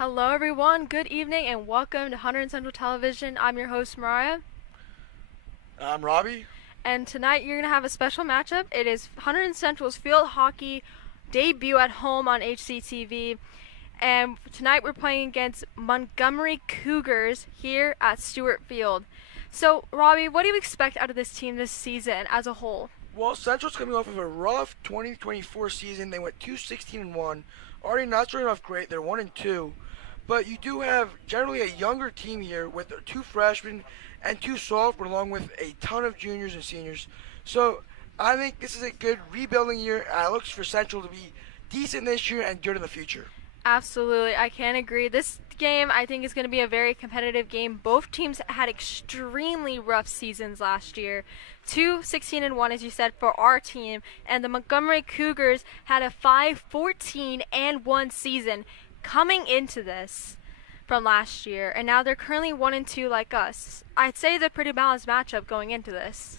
Hello, everyone. Good evening, and welcome to Hunterdon Central Television. I'm your host, Mariah, I'm Robbie. and tonight you're gonna have a special matchup. It is Hunterdon Central's field hockey debut at home on HCTV, and tonight we're playing against Montgomery Cougars here at Stewart Field. So, Robbie, what do you expect out of this team this season as a whole? Well, Central's coming off of a rough 2024 season. They went 2-16-1. Already not starting off great. They're 1-2. But you do have generally a younger team here with two freshmen and two sophomores, along with a ton of juniors and seniors. So I think this is a good rebuilding year. It looks for Central to be decent this year and good in the future. Absolutely, I can agree. This game, I think, is going to be a very competitive game. Both teams had extremely rough seasons last year. 2-16-1, as you said, for our team, and the Montgomery Cougars had a 5-14-1 season coming into this from last year, and now they're currently 1-2 like us. I'd say they're a pretty balanced matchup going into this.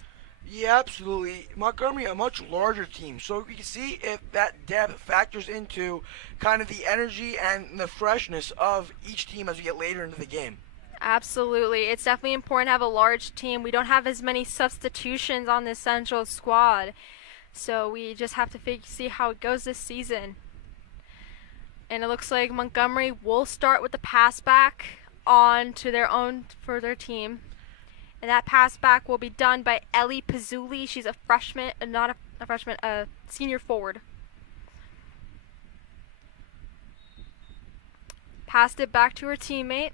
Yeah, absolutely. Montgomery, a much larger team, so we can see if that depth factors into kind of the energy and the freshness of each team as we get later into the game. Absolutely. It's definitely important to have a large team. We don't have as many substitutions on this central squad, so we just have to see how it goes this season. And it looks like Montgomery will start with the pass back on to their own for their team. And that pass back will be done by Ellie Pizzuli. She's a freshman, not a freshman, a senior forward. Passed it back to her teammate.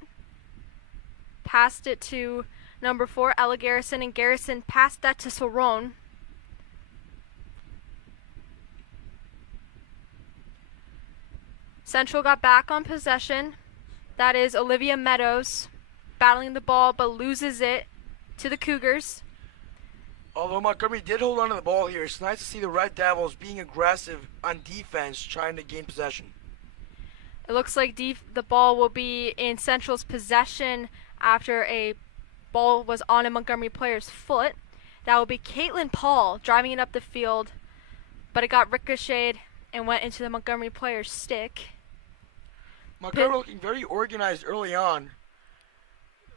Passed it to number 4, Ella Garrison, and Garrison passed that to Soron. Central got back on possession. That is Olivia Meadows battling the ball but loses it to the Cougars. Although Montgomery did hold on to the ball here, it's nice to see the Red Devils being aggressive on defense, trying to gain possession. It looks like the ball will be in Central's possession after a ball was on a Montgomery player's foot. That will be Caitlin Paul driving it up the field, but it got ricocheted and went into the Montgomery player's stick. Montgomery looking very organized early on,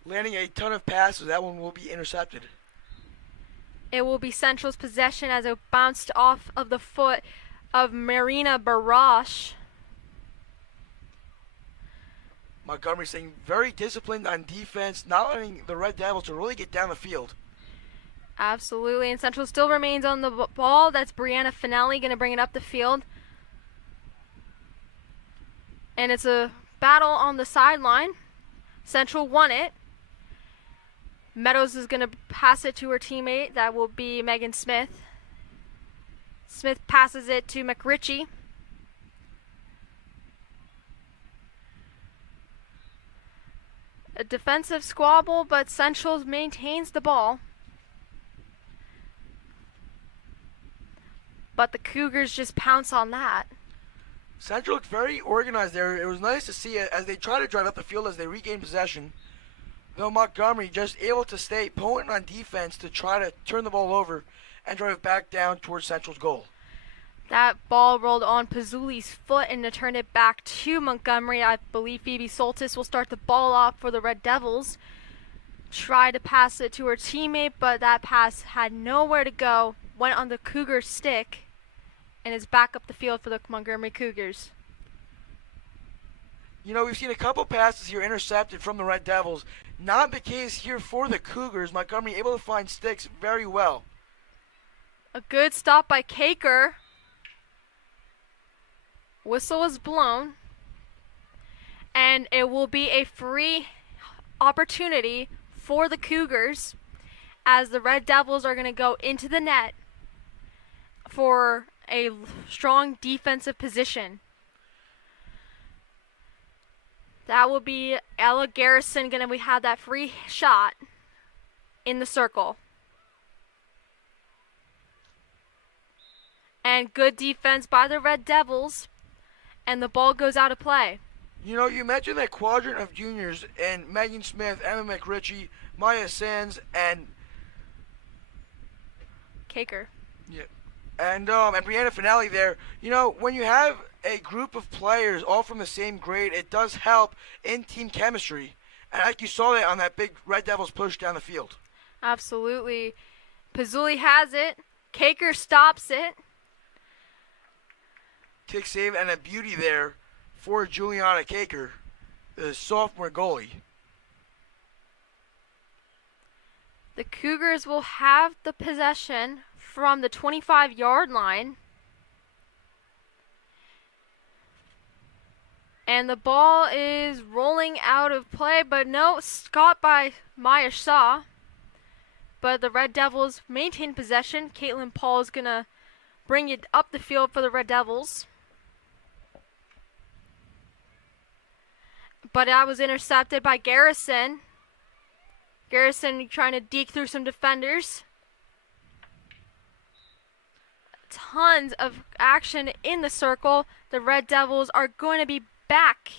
landing a ton of passes. That one will be intercepted. It will be Central's possession as it bounced off of the foot of Marina Barash. Montgomery staying very disciplined on defense, not letting the Red Devils to really get down the field. Absolutely, and Central still remains on the ball. That's Brianna Finelli going to bring it up the field. And it's a battle on the sideline. Central won it. Meadows is going to pass it to her teammate. That will be Megan Smith. Smith passes it to McRitchie. A defensive squabble, but Central maintains the ball. But the Cougars just pounce on that. Central looked very organized there. It was nice to see it as they try to drive up the field as they regain possession. Though Montgomery just able to stay potent on defense to try to turn the ball over and drive it back down towards Central's goal. That ball rolled on Pizzuli's foot and to turn it back to Montgomery. I believe Phoebe Soltis will start the ball off for the Red Devils. Tried to pass it to her teammate, but that pass had nowhere to go. Went on the Cougar stick and is back up the field for the Montgomery Cougars. You know, we've seen a couple passes here intercepted from the Red Devils. Not the case here for the Cougars. Montgomery able to find sticks very well. A good stop by Caker. Whistle was blown. And it will be a free opportunity for the Cougars as the Red Devils are going to go into the net for a strong defensive position. That will be Ella Garrison going to have that free shot in the circle. And good defense by the Red Devils, and the ball goes out of play. You know, you mentioned that quadrant of juniors and Megan Smith, Emma McRitchie, Maya Sands, and Caker. yeah, and Brianna Finale there. You know, when you have a group of players all from the same grade, it does help in team chemistry. And like you saw that on that big Red Devils push down the field. Absolutely. Pizzuli has it. Kaker stops it. Kick save and a beauty there for Juliana Kaker, the sophomore goalie. The Cougars will have the possession from the 25-yard line. And the ball is rolling out of play, but no, caught by Maya Shaw. But the Red Devils maintain possession. Caitlin Paul is going to bring it up the field for the Red Devils. But that was intercepted by Garrison. Garrison trying to deke through some defenders. Tons of action in the circle. The Red Devils are going to be back.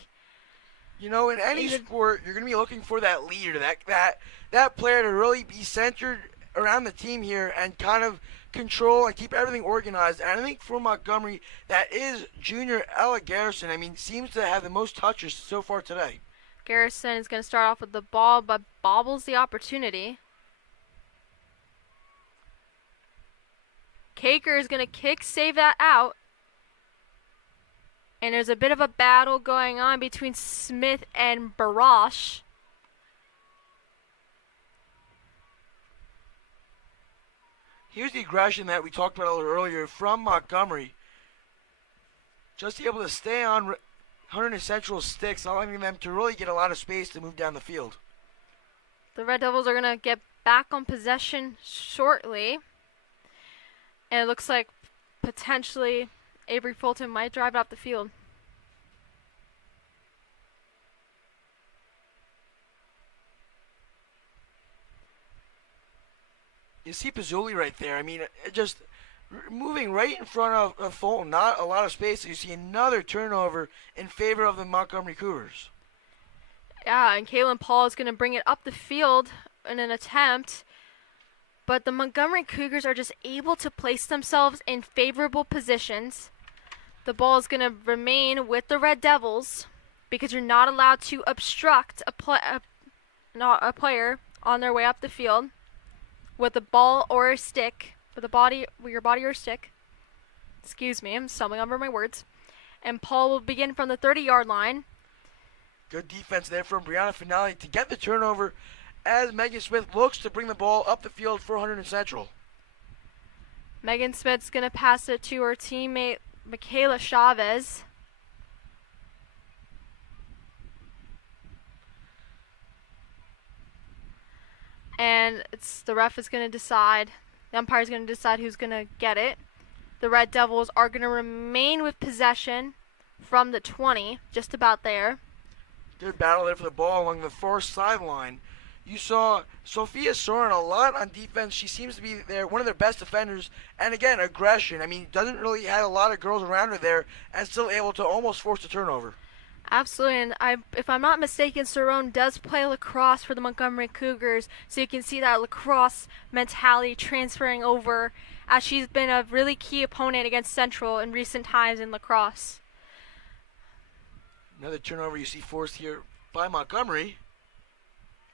You know, in any sport, you're going to be looking for that leader, that player to really be centered around the team here and kind of control and keep everything organized. And I think for Montgomery, that is junior Ella Garrison. I mean, seems to have the most touches so far today. Garrison is going to start off with the ball, but bobbles the opportunity. Kaker is going to save that out. And there's a bit of a battle going on between Smith and Barash. Here's the aggression that we talked about a little earlier from Montgomery. Just able to stay on Hunterdon Central's sticks, allowing them to really get a lot of space to move down the field. The Red Devils are going to get back on possession shortly. And it looks like potentially Avery Fulton might drive it up the field. You see Pizzuli right there. I mean, just moving right in front of Fulton. Not a lot of space. You see another turnover in favor of the Montgomery Cougars. Yeah, and Kaylin Paul is going to bring it up the field in an attempt. But the Montgomery Cougars are just able to place themselves in favorable positions. The ball is going to remain with the Red Devils because you're not allowed to obstruct a player on their way up the field with a ball or a stick, with your body or a stick. Excuse me, I'm stumbling over my words. And Paul will begin from the 30-yard line. Good defense there from Brianna Finale to get the turnover as Megan Smith looks to bring the ball up the field for Hunterdon Central. Megan Smith's going to pass it to her teammate, Michaela Chavez. And the ref is going to decide, the umpire is going to decide who's going to get it. The Red Devils are going to remain with possession from the 20, just about there. Good battle there for the ball along the far sideline. You saw Sophia Soren a lot on defense. She seems to be one of their best defenders. And again, aggression. I mean, doesn't really have a lot of girls around her there and still able to almost force a turnover. Absolutely, and if I'm not mistaken, Cerrone does play lacrosse for the Montgomery Cougars, so you can see that lacrosse mentality transferring over, as she's been a really key opponent against Central in recent times in lacrosse. Another turnover you see forced here by Montgomery.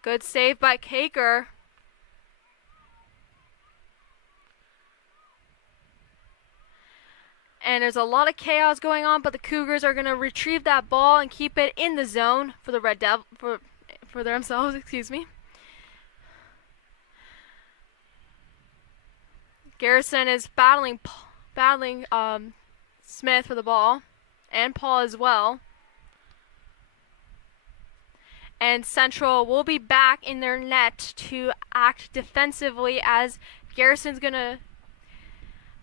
Good save by Kaker. And there's a lot of chaos going on, but the Cougars are going to retrieve that ball and keep it in the zone for the Red Devil for themselves, excuse me. Garrison is battling Smith for the ball, and Paul as well. And Central will be back in their net to act defensively as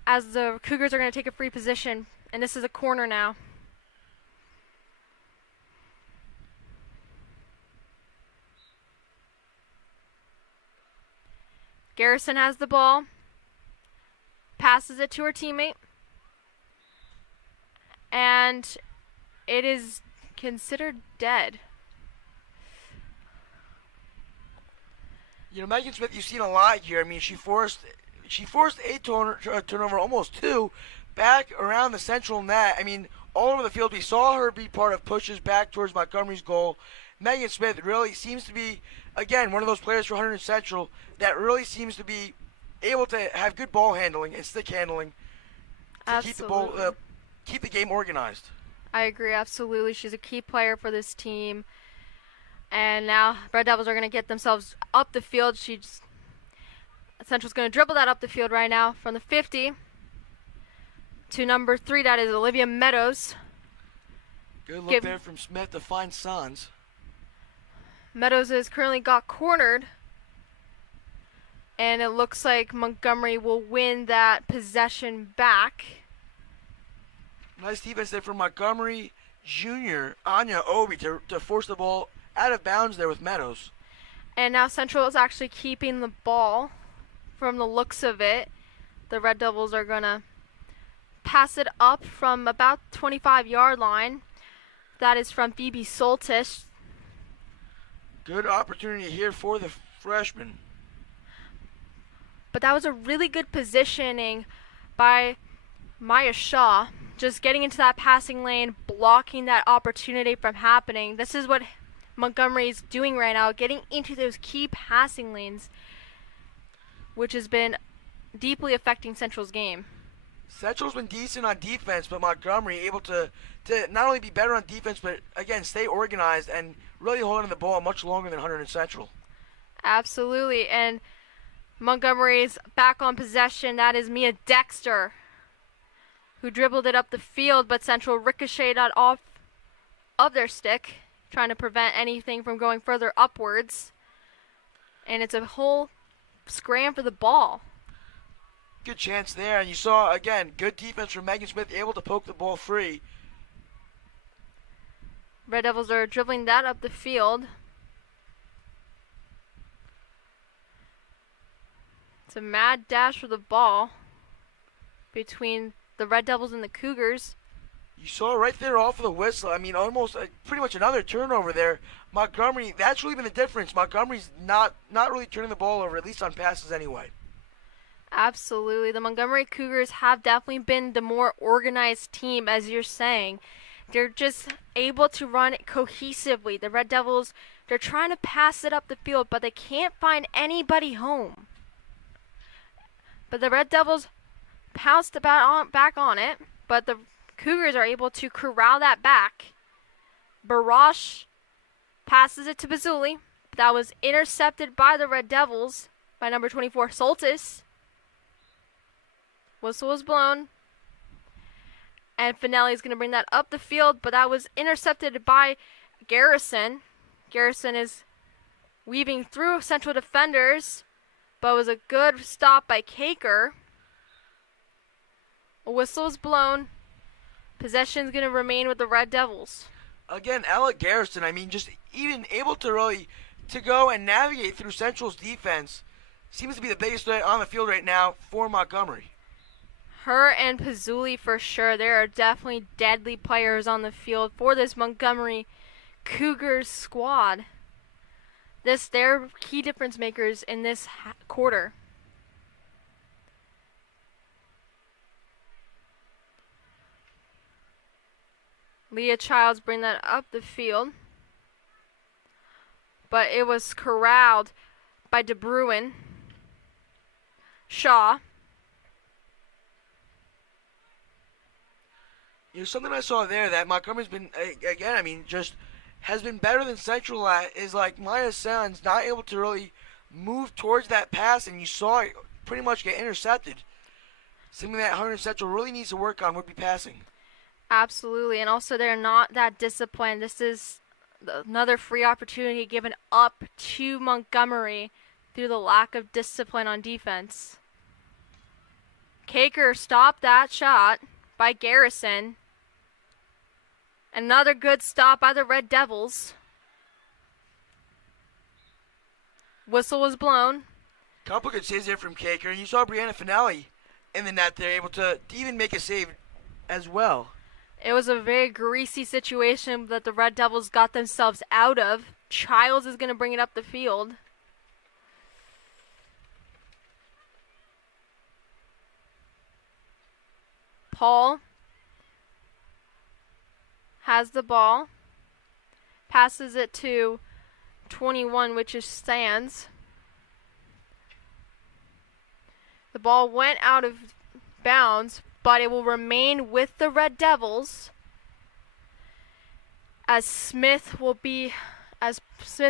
the Cougars are going to take a free position. And this is a corner now. Garrison has the ball. Passes it to her teammate. And it is considered dead. You know, Megan Smith, you've seen a lot here. I mean, she forced a turnover, almost two, back around the central net. I mean, all over the field. We saw her be part of pushes back towards Montgomery's goal. Megan Smith really seems to be, again, one of those players for Hunterdon Central that really seems to be able to have good ball handling and stick handling to Absolutely. keep the game organized. I agree, absolutely. She's a key player for this team. And now Red Devils are going to get themselves up the field. Central's going to dribble that up the field right now from the 50 to number 3. That is Olivia Meadows. Good look there from Smith to find Sons. Meadows has currently got cornered. And it looks like Montgomery will win that possession back. Nice defense there from Montgomery Jr. Anya Obi to force the ball out of bounds there with Meadows. And now Central is actually keeping the ball from the looks of it. The Red Devils are going to pass it up from about 25-yard line. That is from Phoebe Soltis. Good opportunity here for the freshman. But that was a really good positioning by Maya Shaw. Just getting into that passing lane, blocking that opportunity from happening. This is what Montgomery is doing right now, getting into those key passing lanes, which has been deeply affecting Central's game. Central's been decent on defense, but Montgomery able to not only be better on defense, but again, stay organized and really holding the ball much longer than Hunterdon Central. Absolutely, and Montgomery's back on possession. That is Mia Dexter, who dribbled it up the field, but Central ricocheted it off of their stick, trying to prevent anything from going further upwards. And it's a whole scram for the ball. Good chance there, and you saw, again, good defense from Megan Smith, able to poke the ball free. Red Devils are dribbling that up the field. It's a mad dash for the ball between the Red Devils and the Cougars. You saw right there off of the whistle. I mean, almost pretty much another turnover there. Montgomery, that's really been the difference. Montgomery's not really turning the ball over, at least on passes anyway. Absolutely. The Montgomery Cougars have definitely been the more organized team, as you're saying. They're just able to run cohesively. The Red Devils, they're trying to pass it up the field, but they can't find anybody home. But the Red Devils pounced back on it, but the Cougars are able to corral that back. Barash passes it to Bazuli. That was intercepted by the Red Devils by number 24, Soltis. Whistle was blown. And Finelli is going to bring that up the field, but that was intercepted by Garrison. Garrison is weaving through Central defenders, but it was a good stop by Caker. A whistle is blown. Possession is going to remain with the Red Devils. Again, Ella Garrison, I mean, just even able to really to go and navigate through Central's defense seems to be the biggest threat on the field right now for Montgomery. Her and Pazzuli for sure. There are definitely deadly players on the field for this Montgomery Cougars squad. They're key difference makers in this quarter. Leah Childs bring that up the field. But it was corralled by De Bruin. Shaw. You know, something I saw there that Montgomery's been, again, I mean, just has been better than Central at is like Maya Sands not able to really move towards that pass, and you saw it pretty much get intercepted. Something that Hunterdon Central really needs to work on would be passing. Absolutely, and also they're not that disciplined. This is another free opportunity given up to Montgomery through the lack of discipline on defense. Caker stopped that shot by Garrison. Another good stop by the Red Devils. Whistle was blown. Couple good saves there from Caker, and you saw Brianna Finelli in the net there, able to even make a save as well. It was a very greasy situation that the Red Devils got themselves out of. Childs is going to bring it up the field. Paul has the ball, passes it to 21, which is Sands. The ball went out of bounds, but it will remain with the Red Devils as Smith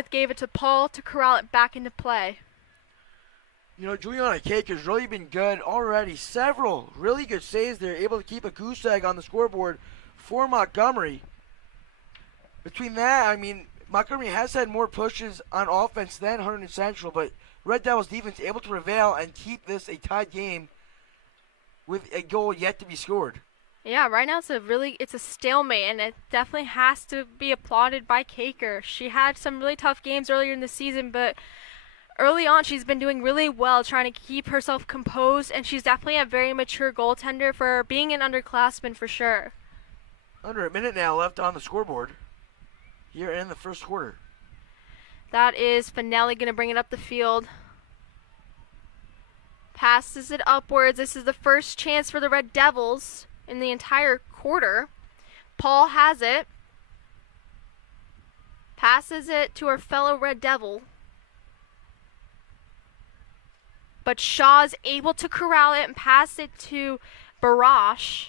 gave it to Paul to corral it back into play. You know, Juliana Cake has really been good already. Several really good saves. They're able to keep a goose egg on the scoreboard for Montgomery. Between that, I mean, Montgomery has had more pushes on offense than Hunterdon Central, but Red Devils defense able to prevail and keep this a tied game with a goal yet to be scored. Yeah, right now it's a stalemate, and it definitely has to be applauded by Caker. She had some really tough games earlier in the season, but early on she's been doing really well trying to keep herself composed, and she's definitely a very mature goaltender for being an underclassman for sure. Under a minute now left on the scoreboard here in the first quarter. That is Finelli going to bring it up the field. Passes it upwards. This is the first chance for the Red Devils in the entire quarter. Paul has it. Passes it to her fellow Red Devil. But Shaw's able to corral it and pass it to Barash.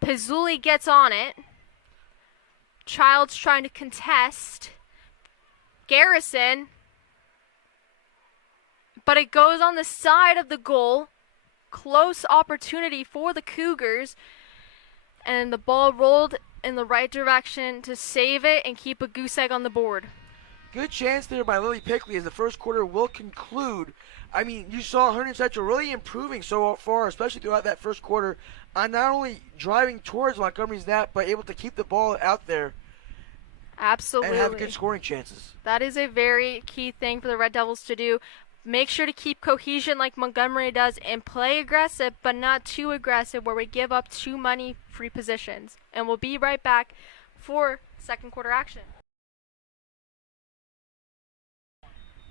Pizzuli gets on it. Child's trying to contest. Garrison. But it goes on the side of the goal. Close opportunity for the Cougars. And the ball rolled in the right direction to save it and keep a goose egg on the board. Good chance there by Lily Pickley as the first quarter will conclude. I mean, you saw Hunterdon Central really improving so far, especially throughout that first quarter, on not only driving towards Montgomery's net, but able to keep the ball out there. Absolutely. And have good scoring chances. That is a very key thing for the Red Devils to do. Make sure to keep cohesion like Montgomery does and play aggressive, but not too aggressive where we give up too many free positions. And we'll be right back for second quarter action.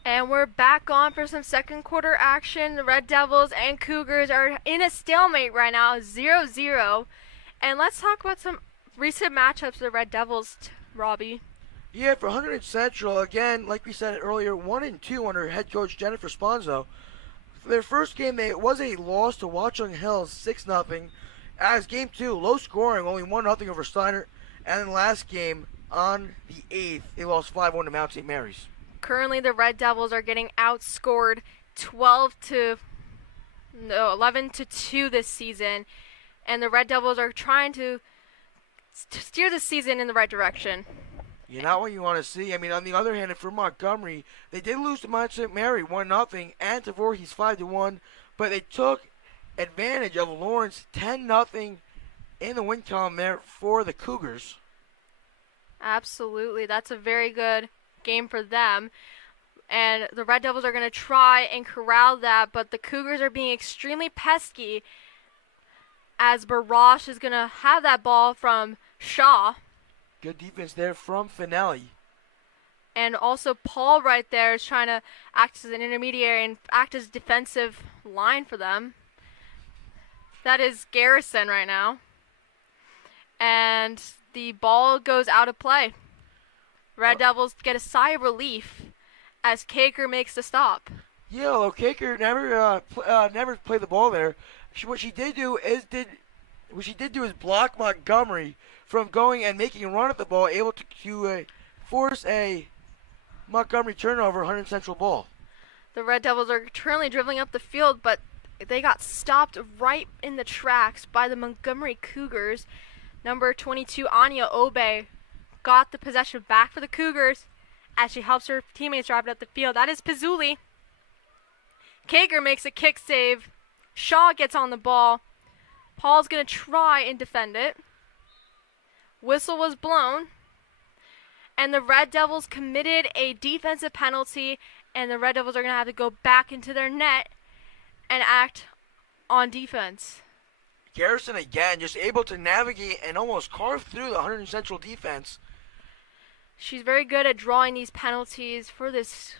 And we're back on for some second quarter action. The Red Devils and Cougars are in a stalemate right now, 0-0. And let's talk about some recent matchups of the Red Devils, Robbie. Yeah, for Hunterdon Central, again, like we said earlier, 1-2 under head coach Jennifer Sponzo. Their first game, it was a loss to Watchung Hills, 6-0. As game 2, low scoring, only 1-0 over Steiner. And then last game, on the 8th, they lost 5-1 to Mount St. Mary's. Currently, the Red Devils are getting outscored 11-2 this season. And the Red Devils are trying to steer the season in the right direction. You're not what you want to see. I mean, on the other hand, for Montgomery, they did lose to Mount St. Mary 1-0 and to Voorhees 5-1, but they took advantage of Lawrence 10-0 in the win column there for the Cougars. Absolutely. That's a very good game for them. And the Red Devils are going to try and corral that, but the Cougars are being extremely pesky as Barash is going to have that ball from Shaw. Good defense there from Finelli. And also Paul right there is trying to act as an intermediary and act as defensive line for them. That is Garrison right now. And the ball goes out of play. Red Devils get a sigh of relief as Caker makes the stop. Yeah, although Caker never played the ball there. What she did do is block Montgomery from going and making a run at the ball, able to force a Montgomery turnover, Hunterdon Central ball. The Red Devils are currently dribbling up the field, but they got stopped right in the tracks by the Montgomery Cougars. Number 22, Anya Obe, got the possession back for the Cougars as she helps her teammates drive it up the field. That is Pizzuli. Kager makes a kick save. Shaw gets on the ball. Paul's going to try and defend it. Whistle was blown. And the Red Devils committed a defensive penalty, and the Red Devils are going to have to go back into their net and act on defense. Garrison again, just able to navigate and almost carve through the Hunterdon Central defense. She's very good at drawing these penalties for this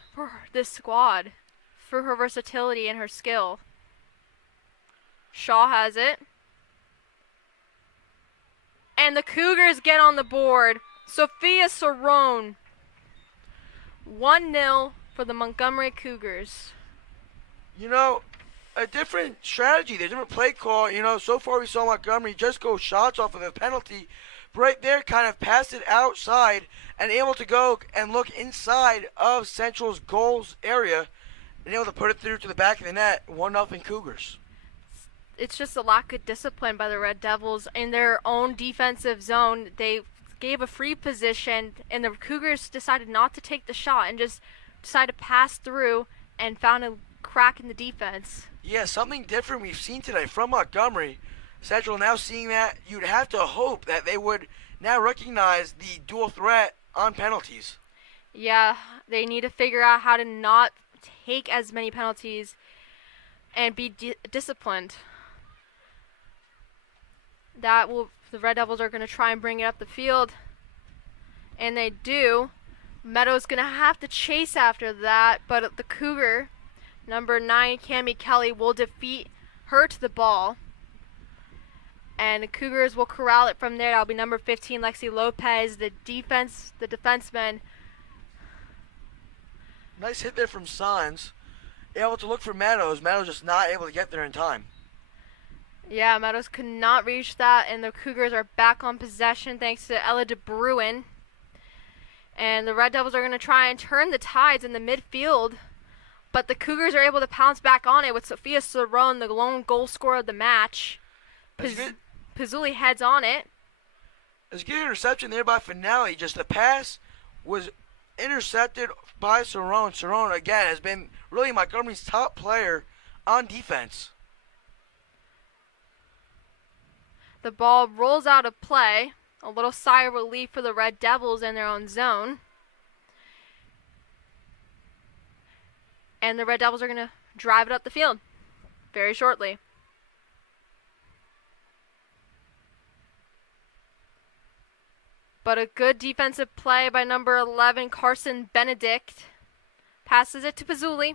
squad, for her versatility and her skill. Shaw has it. And the Cougars get on the board. Sophia Cerrone. 1-0 for the Montgomery Cougars. You know, a different strategy, the different play call. You know, so far we saw Montgomery just go shots off of a penalty. But right there, kind of pass it outside and able to go and look inside of Central's goals area and able to put it through to the back of the net. 1-0 Cougars. It's just a lack of discipline by the Red Devils in their own defensive zone. They gave a free position, and the Cougars decided not to take the shot and just decided to pass through and found a crack in the defense. Yeah, something different we've seen today from Montgomery. Central now seeing that, you'd have to hope that they would now recognize the dual threat on penalties. Yeah, they need to figure out how to not take as many penalties and be disciplined. The Red Devils are going to try and bring it up the field, and they do. Meadows going to have to chase after that, but the Cougar, number 9, Cammie Kelly, will defeat her to the ball. And the Cougars will corral it from there. That'll be number 15, Lexi Lopez, the defenseman. Nice hit there from Sanz. Able to look for Meadows. Meadows just not able to get there in time. Yeah, Meadows could not reach that, and the Cougars are back on possession thanks to Ella De Bruin. And the Red Devils are going to try and turn the tides in the midfield, but the Cougars are able to pounce back on it with Sophia Cerrone, the lone goal scorer of the match. Pizzulli heads on it. There's a good interception there by Finale. Just the pass was intercepted by Cerrone. Cerrone, again, has been really Montgomery's top player on defense. The ball rolls out of play. A little sigh of relief for the Red Devils in their own zone. And the Red Devils are going to drive it up the field very shortly. But a good defensive play by number 11, Carson Benedict. Passes it to Pizzulli.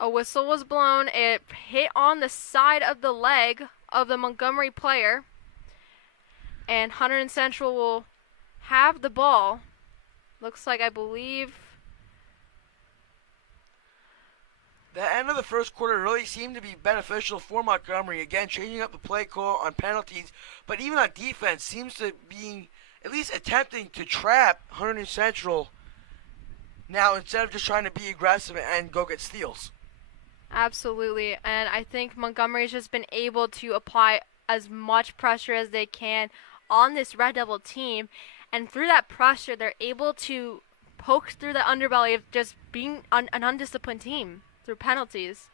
A whistle was blown. It hit on the side of the leg of the Montgomery player. And Hunterdon Central will have the ball. Looks like, I believe, the end of the first quarter really seemed to be beneficial for Montgomery. Again, changing up the play call on penalties, but even on defense seems to be at least attempting to trap Hunterdon Central now instead of just trying to be aggressive and go get steals. Absolutely, and I think Montgomery's just been able to apply as much pressure as they can on this Red Devil team, and through that pressure, they're able to poke through the underbelly of just being an undisciplined team through penalties.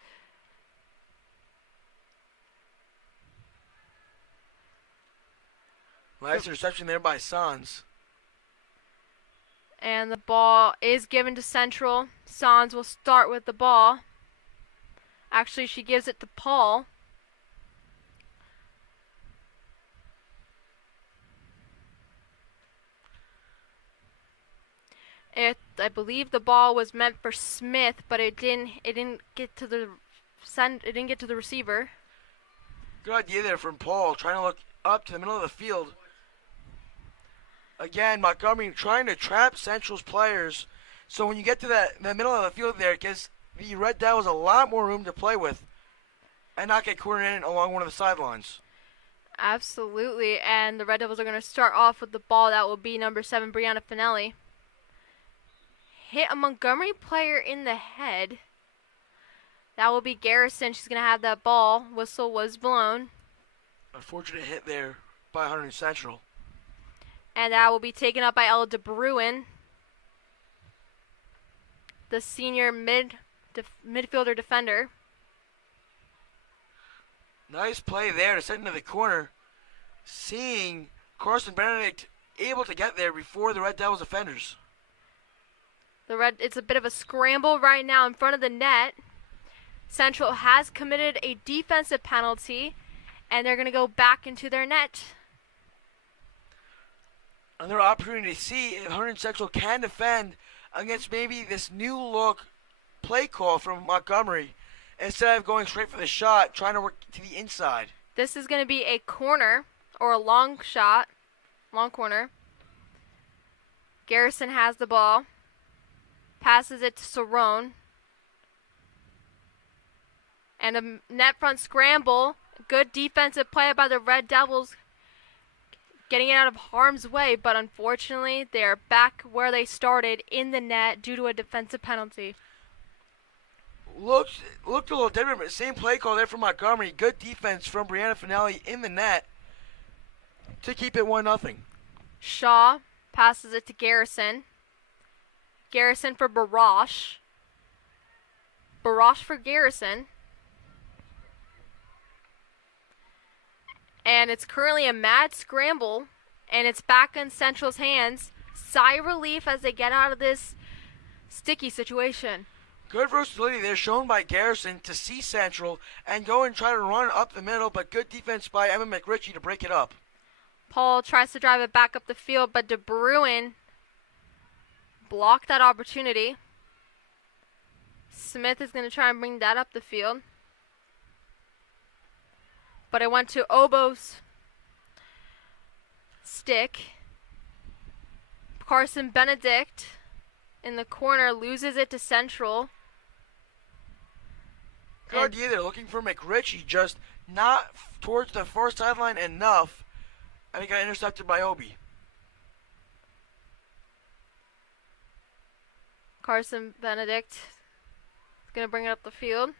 Nice interception there by Sanz. And the ball is given to Central. Sanz will start with the ball. Actually, she gives it to Paul. I believe the ball was meant for Smith, but it didn't get to the receiver. Good idea there from Paul, trying to look up to the middle of the field. Again, Montgomery trying to trap Central's players. So when you get to the middle of the field there, it gives the Red Devils a lot more room to play with and not get cornered in along one of the sidelines. Absolutely, and the Red Devils are going to start off with the ball. That will be number 7, Brianna Finelli. Hit a Montgomery player in the head. That will be Garrison. She's going to have that ball. Whistle was blown. Unfortunate hit there by Hunterdon Central. And that will be taken up by Ella De Bruin, the senior midfielder defender. Nice play there to set into the corner. Seeing Carson Benedict able to get there before the Red Devils defenders. It's a bit of a scramble right now in front of the net. Central has committed a defensive penalty, and they're going to go back into their net. Another opportunity to see if Hunterdon Central can defend against maybe this new look play call from Montgomery instead of going straight for the shot, trying to work to the inside. This is going to be a corner or a long shot, long corner. Garrison has the ball, passes it to Cerrone, and a net front scramble. Good defensive play by the Red Devils, getting it out of harm's way, but unfortunately they're back where they started in the net due to a defensive penalty. Looked a little different, but same play call there from Montgomery. Good defense from Brianna Finelli in the net to keep it 1-0. Shaw passes it to Garrison. Garrison for Barash. Barash for Garrison. And it's currently a mad scramble, and it's back in Central's hands. Sigh of relief as they get out of this sticky situation. Good versatility there shown by Garrison to see Central and go and try to run up the middle, but good defense by Emma McRitchie to break it up. Paul tries to drive it back up the field, but De Bruin blocked that opportunity. Smith is going to try and bring that up the field. But it went to Obo's stick. Carson Benedict in the corner loses it to Central. Good idea there, looking for McRitchie, just not towards the far sideline enough, and he got intercepted by Obi. Carson Benedict is going to bring it up the field.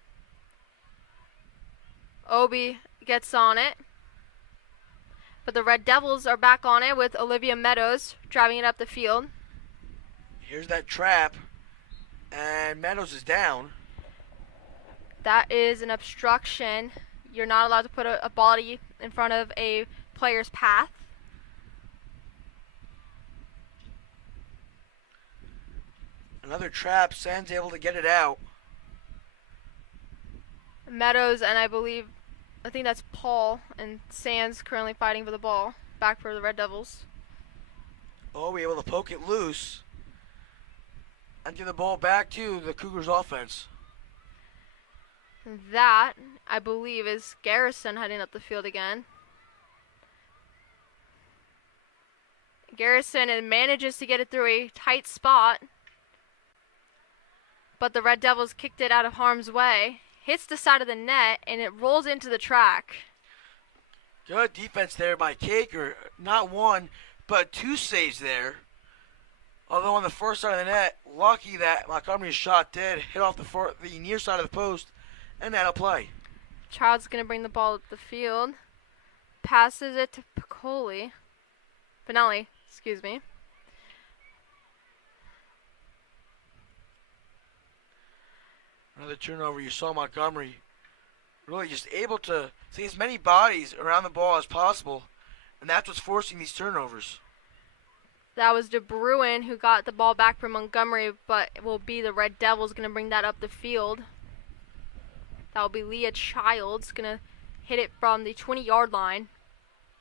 Obi gets on it. But the Red Devils are back on it with Olivia Meadows driving it up the field. Here's that trap, and Meadows is down. That is an obstruction. You're not allowed to put a body in front of a player's path. Another trap, Sands able to get it out. Meadows and I think that's Paul and Sands currently fighting for the ball. Back for the Red Devils. Oh, we able to poke it loose and give the ball back to the Cougars offense. That, I believe, is Garrison heading up the field again. Garrison manages to get it through a tight spot, but the Red Devils kicked it out of harm's way. Hits the side of the net, and it rolls into the track. Good defense there by Caker. Not one, but two saves there. Although on the first side of the net, lucky that Montgomery's shot did hit off the near side of the post, and that'll play. Child's going to bring the ball up the field. Passes it to Finelli, excuse me. Another turnover. You saw Montgomery really just able to see as many bodies around the ball as possible, and that's what's forcing these turnovers. That was De Bruin who got the ball back from Montgomery, but it will be the Red Devils going to bring that up the field. That will be Leah Childs going to hit it from the 20-yard line.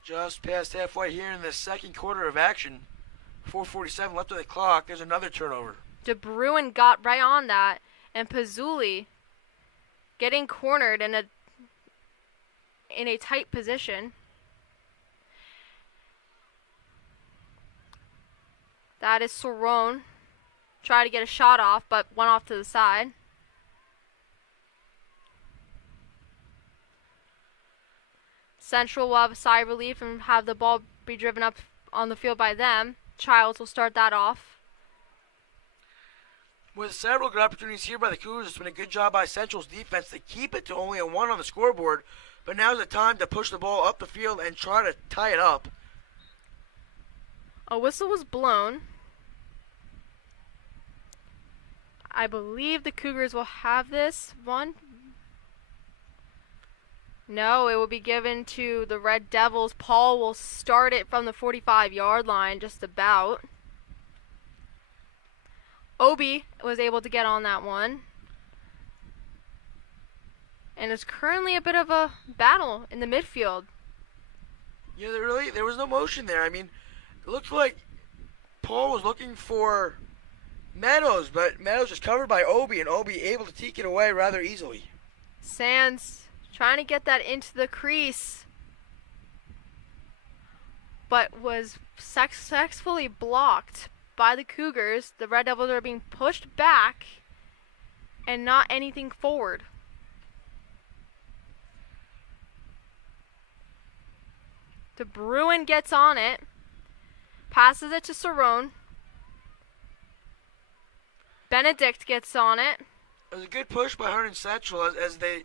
Just past halfway here in the second quarter of action. 4:47 left on the clock. There's another turnover. De Bruin got right on that, and Pazzulli getting cornered in a tight position. That is Cerrone. Tried to get a shot off, but went off to the side. Central will have a sigh of relief and have the ball be driven up on the field by them. Childs will start that off. With several good opportunities here by the Cougars, it's been a good job by Central's defense to keep it to only a 1 on the scoreboard. But now's the time to push the ball up the field and try to tie it up. A whistle was blown. I believe the Cougars will have this one. No, it will be given to the Red Devils. Paul will start it from the 45-yard line, just about. Obi was able to get on that one. And it's currently a bit of a battle in the midfield. Yeah, there was no motion there. I mean, it looked like Paul was looking for Meadows, but Meadows is covered by Obi, and Obi able to take it away rather easily. Sands trying to get that into the crease. but was successfully blocked by the Cougars. The Red Devils are being pushed back and not anything forward. The Bruin gets on it, passes it to Cerrone. Benedict gets on it. It was a good push by Hunterdon Central as they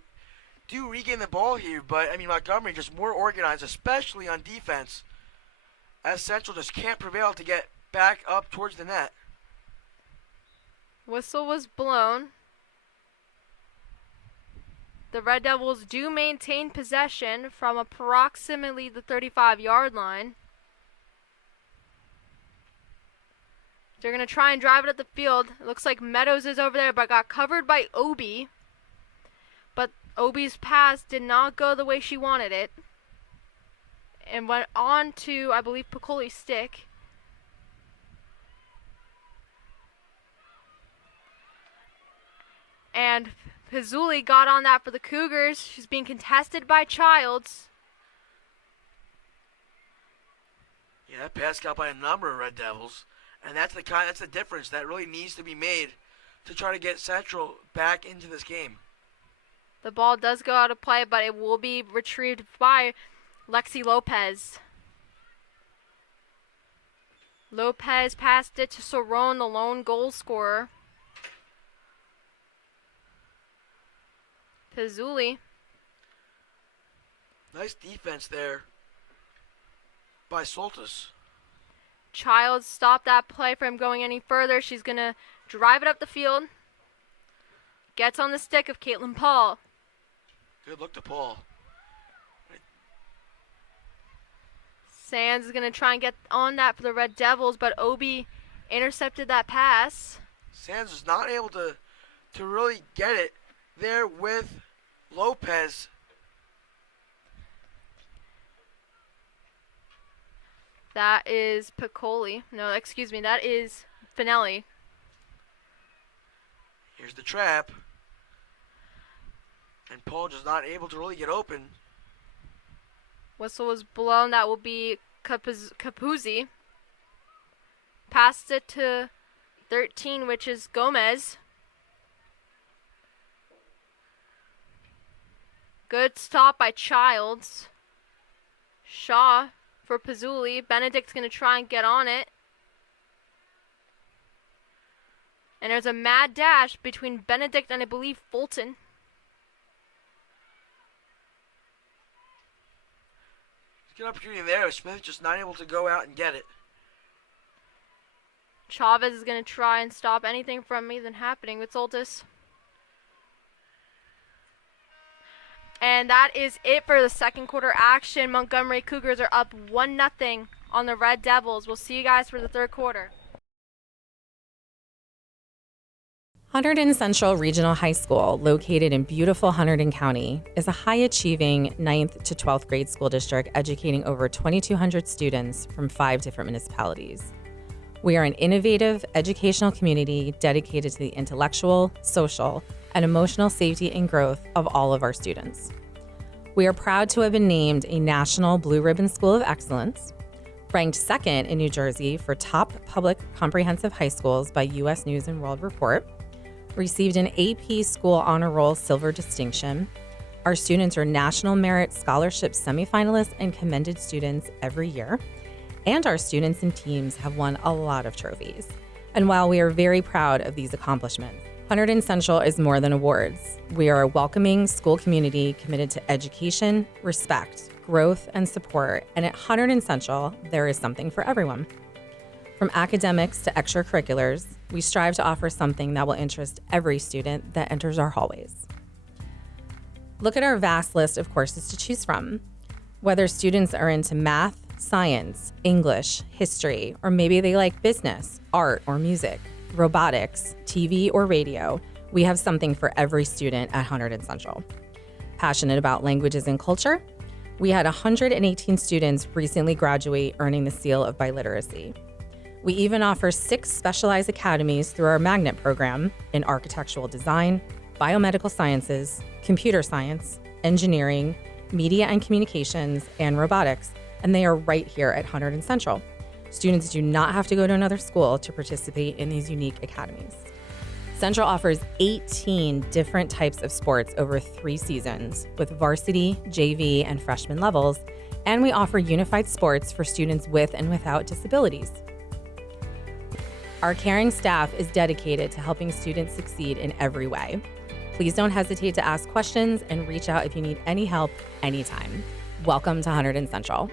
do regain the ball here, but I mean Montgomery just more organized, especially on defense, as Central just can't prevail to get back up towards the net. Whistle was blown. The Red Devils do maintain possession from approximately the 35-yard line. They're going to try and drive it at the field. It looks like Meadows is over there, but got covered by Obi. But Obi's pass did not go the way she wanted it. And went on to, I believe, Piccoli's stick. And Pizzuli got on that for the Cougars. She's being contested by Childs. Yeah, that pass got by a number of Red Devils. And that's the difference that really needs to be made to try to get Central back into this game. The ball does go out of play, but it will be retrieved by Lexi Lopez. Lopez passed it to Cerrone, the lone goal scorer. Pizzuli. Nice defense there by Soltis. Childs stopped that play from going any further. She's going to drive it up the field. Gets on the stick of Caitlin Paul. Good look to Paul. Sands is going to try and get on that for the Red Devils, but Obi intercepted that pass. Sands was not able to really get it there with Lopez. That is Piccoli. No, excuse me, that is Finelli. Here's the trap. And Paul just not able to really get open. Whistle was blown. That will be Capuzzi. Passed it to 13, which is Gomez. Good stop by Childs. Shaw for Pizzuli. Benedict's going to try and get on it. And there's a mad dash between Benedict and I believe Fulton. Good opportunity there. Smith just not able to go out and get it. Chavez is going to try and stop anything from even happening with Soltis. And that is it for the second quarter action. Montgomery Cougars are up 1-0 on the Red Devils. We'll see you guys for the third quarter. Hunterdon Central Regional High School, located in beautiful Hunterdon County, is a high-achieving 9th to 12th grade school district educating over 2,200 students from 5 different municipalities. We are an innovative educational community dedicated to the intellectual, social, and emotional safety and growth of all of our students. We are proud to have been named a National Blue Ribbon School of Excellence, ranked second in New Jersey for top public comprehensive high schools by U.S. News and World Report, received an AP School Honor Roll Silver Distinction. Our students are National Merit Scholarship semifinalists and commended students every year. And our students and teams have won a lot of trophies. And while we are very proud of these accomplishments, Hunterdon Central is more than awards. We are a welcoming school community committed to education, respect, growth, and support. And at Hunterdon Central, there is something for everyone. From academics to extracurriculars, we strive to offer something that will interest every student that enters our hallways. Look at our vast list of courses to choose from. Whether students are into math, science, English, history, or maybe they like business, art, or music, robotics, TV, or radio, we have something for every student at Hunterdon Central. Passionate about languages and culture? We had 118 students recently graduate earning the seal of biliteracy. We even offer 6 specialized academies through our magnet program in architectural design, biomedical sciences, computer science, engineering, media and communications, and robotics, and they are right here at Hunterdon Central. Students do not have to go to another school to participate in these unique academies. Central offers 18 different types of sports over 3 seasons with varsity, JV, and freshman levels, and we offer unified sports for students with and without disabilities. Our caring staff is dedicated to helping students succeed in every way. Please don't hesitate to ask questions and reach out if you need any help anytime. Welcome to Hunterdon Central.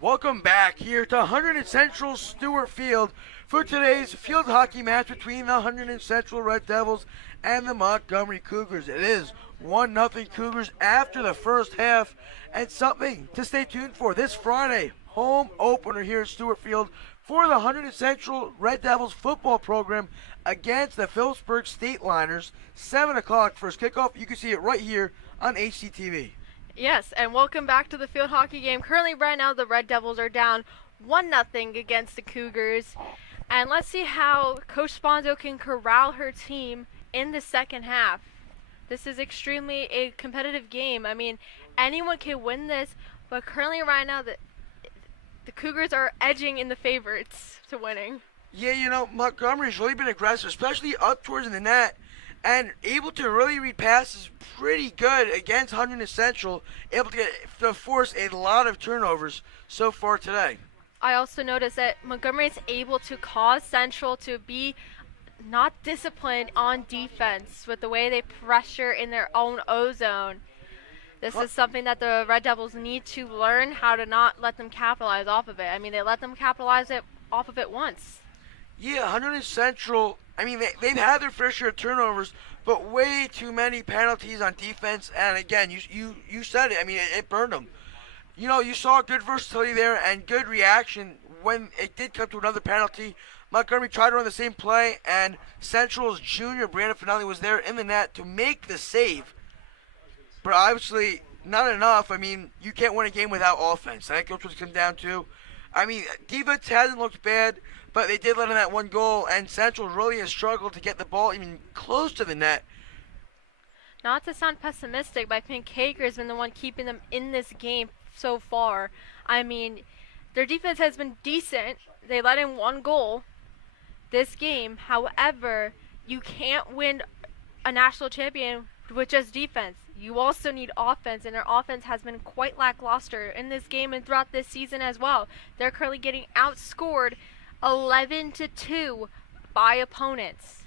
Welcome back here to Hunterdon Central Stewart Field for today's field hockey match between the Hunterdon Central Red Devils and the Montgomery Cougars. It is 1-0 Cougars after the first half, and something to stay tuned for this Friday. Home opener here at Stewart Field for the Hunterdon Central Red Devils football program against the Phillipsburg State Liners. 7 o'clock first kickoff. You can see it right here on HCTV. Yes, and welcome back to the field hockey game. Currently, right now, the Red Devils are down 1-0 against the Cougars. And let's see how Coach Sponzo can corral her team in the second half. This is extremely a competitive game. I mean, anyone can win this, but currently right now, the Cougars are edging in the favorites to winning. Yeah, Montgomery's really been aggressive, especially up towards the net, and able to really read passes pretty good against Hunterdon Central, able to force a lot of turnovers so far today. I also noticed that Montgomery is able to cause Central to be not disciplined on defense with the way they pressure in their own O-zone. This is something that the Red Devils need to learn how to not let them capitalize off of it. I mean, they let them capitalize off of it once. Yeah, Hunterdon Central, I mean, they've had their fair share of turnovers, but way too many penalties on defense. And again, you said it. I mean, it burned them. You saw good versatility there and good reaction when it did come to another penalty. Montgomery tried to run the same play, and Central's junior, Brandon Finelli, was there in the net to make the save. But obviously, not enough. I mean, you can't win a game without offense. I think that's what it comes down to. I mean, defense hasn't looked bad, but they did let in that one goal, and Central really has struggled to get the ball even close to the net. Not to sound pessimistic, but I think Kaker has been the one keeping them in this game so far. I mean, their defense has been decent. They let in one goal this game. However, you can't win a national champion with just defense. You also need offense, and their offense has been quite lackluster in this game and throughout this season as well. They're currently getting outscored 11-2 by opponents.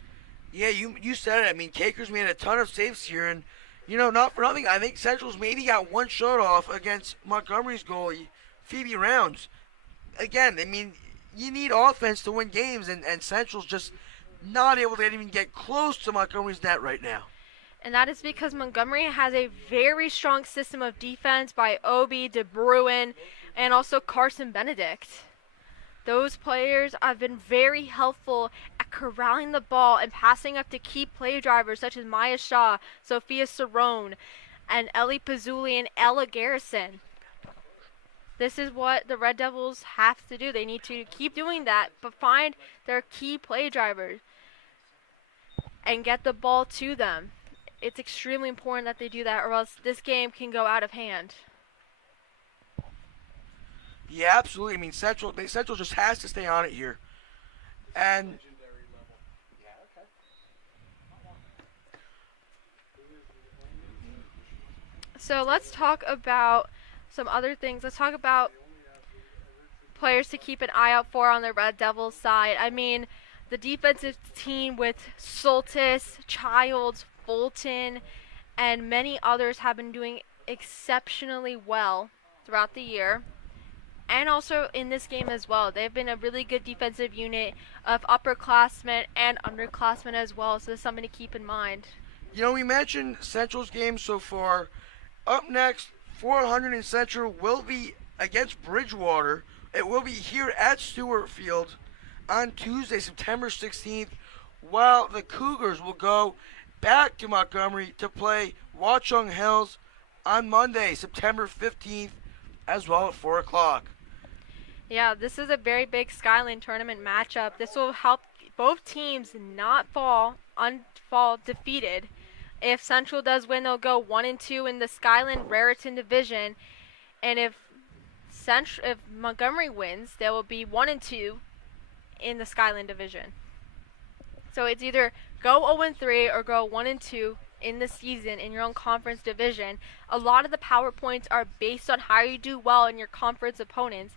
Yeah, you said it. I mean, Kaker's made a ton of saves here, and not for nothing, I think Central's maybe got one shot off against Montgomery's goalie, Phoebe Rounds. Again, I mean, you need offense to win games, and Central's just not able to even get close to Montgomery's net right now. And that is because Montgomery has a very strong system of defense by Obi, De Bruin, and also Carson Benedict. Those players have been very helpful at corralling the ball and passing up to key play drivers such as Maya Shaw, Sophia Cerrone, and Ellie Pizzuli and Ella Garrison. This is what the Red Devils have to do. They need to keep doing that, but find their key play drivers and get the ball to them. It's extremely important that they do that, or else this game can go out of hand. Yeah, absolutely. I mean, Central just has to stay on it here. And so let's talk about some other things. Let's talk about players to keep an eye out for on the Red Devils side. I mean, the defensive team with Soltis, Childs, Fulton, and many others have been doing exceptionally well throughout the year. And also in this game as well. They've been a really good defensive unit of upperclassmen and underclassmen as well, so that's something to keep in mind. We mentioned Central's game so far. Up next, 400 Central will be against Bridgewater. It will be here at Stewart Field on Tuesday, September 16th, while the Cougars will go back to Montgomery to play Watchung Hills on Monday, September 15th, as well at 4 o'clock. Yeah, this is a very big Skyline tournament matchup. This will help both teams not fall defeated. If Central does win, they'll go 1-2 in the Skyland Raritan division, and if Montgomery wins, they will be 1-2 in the Skyland division. So it's either go 0-3 or go 1-2 in the season in your own conference division. A lot of the power points are based on how you do well in your conference opponents.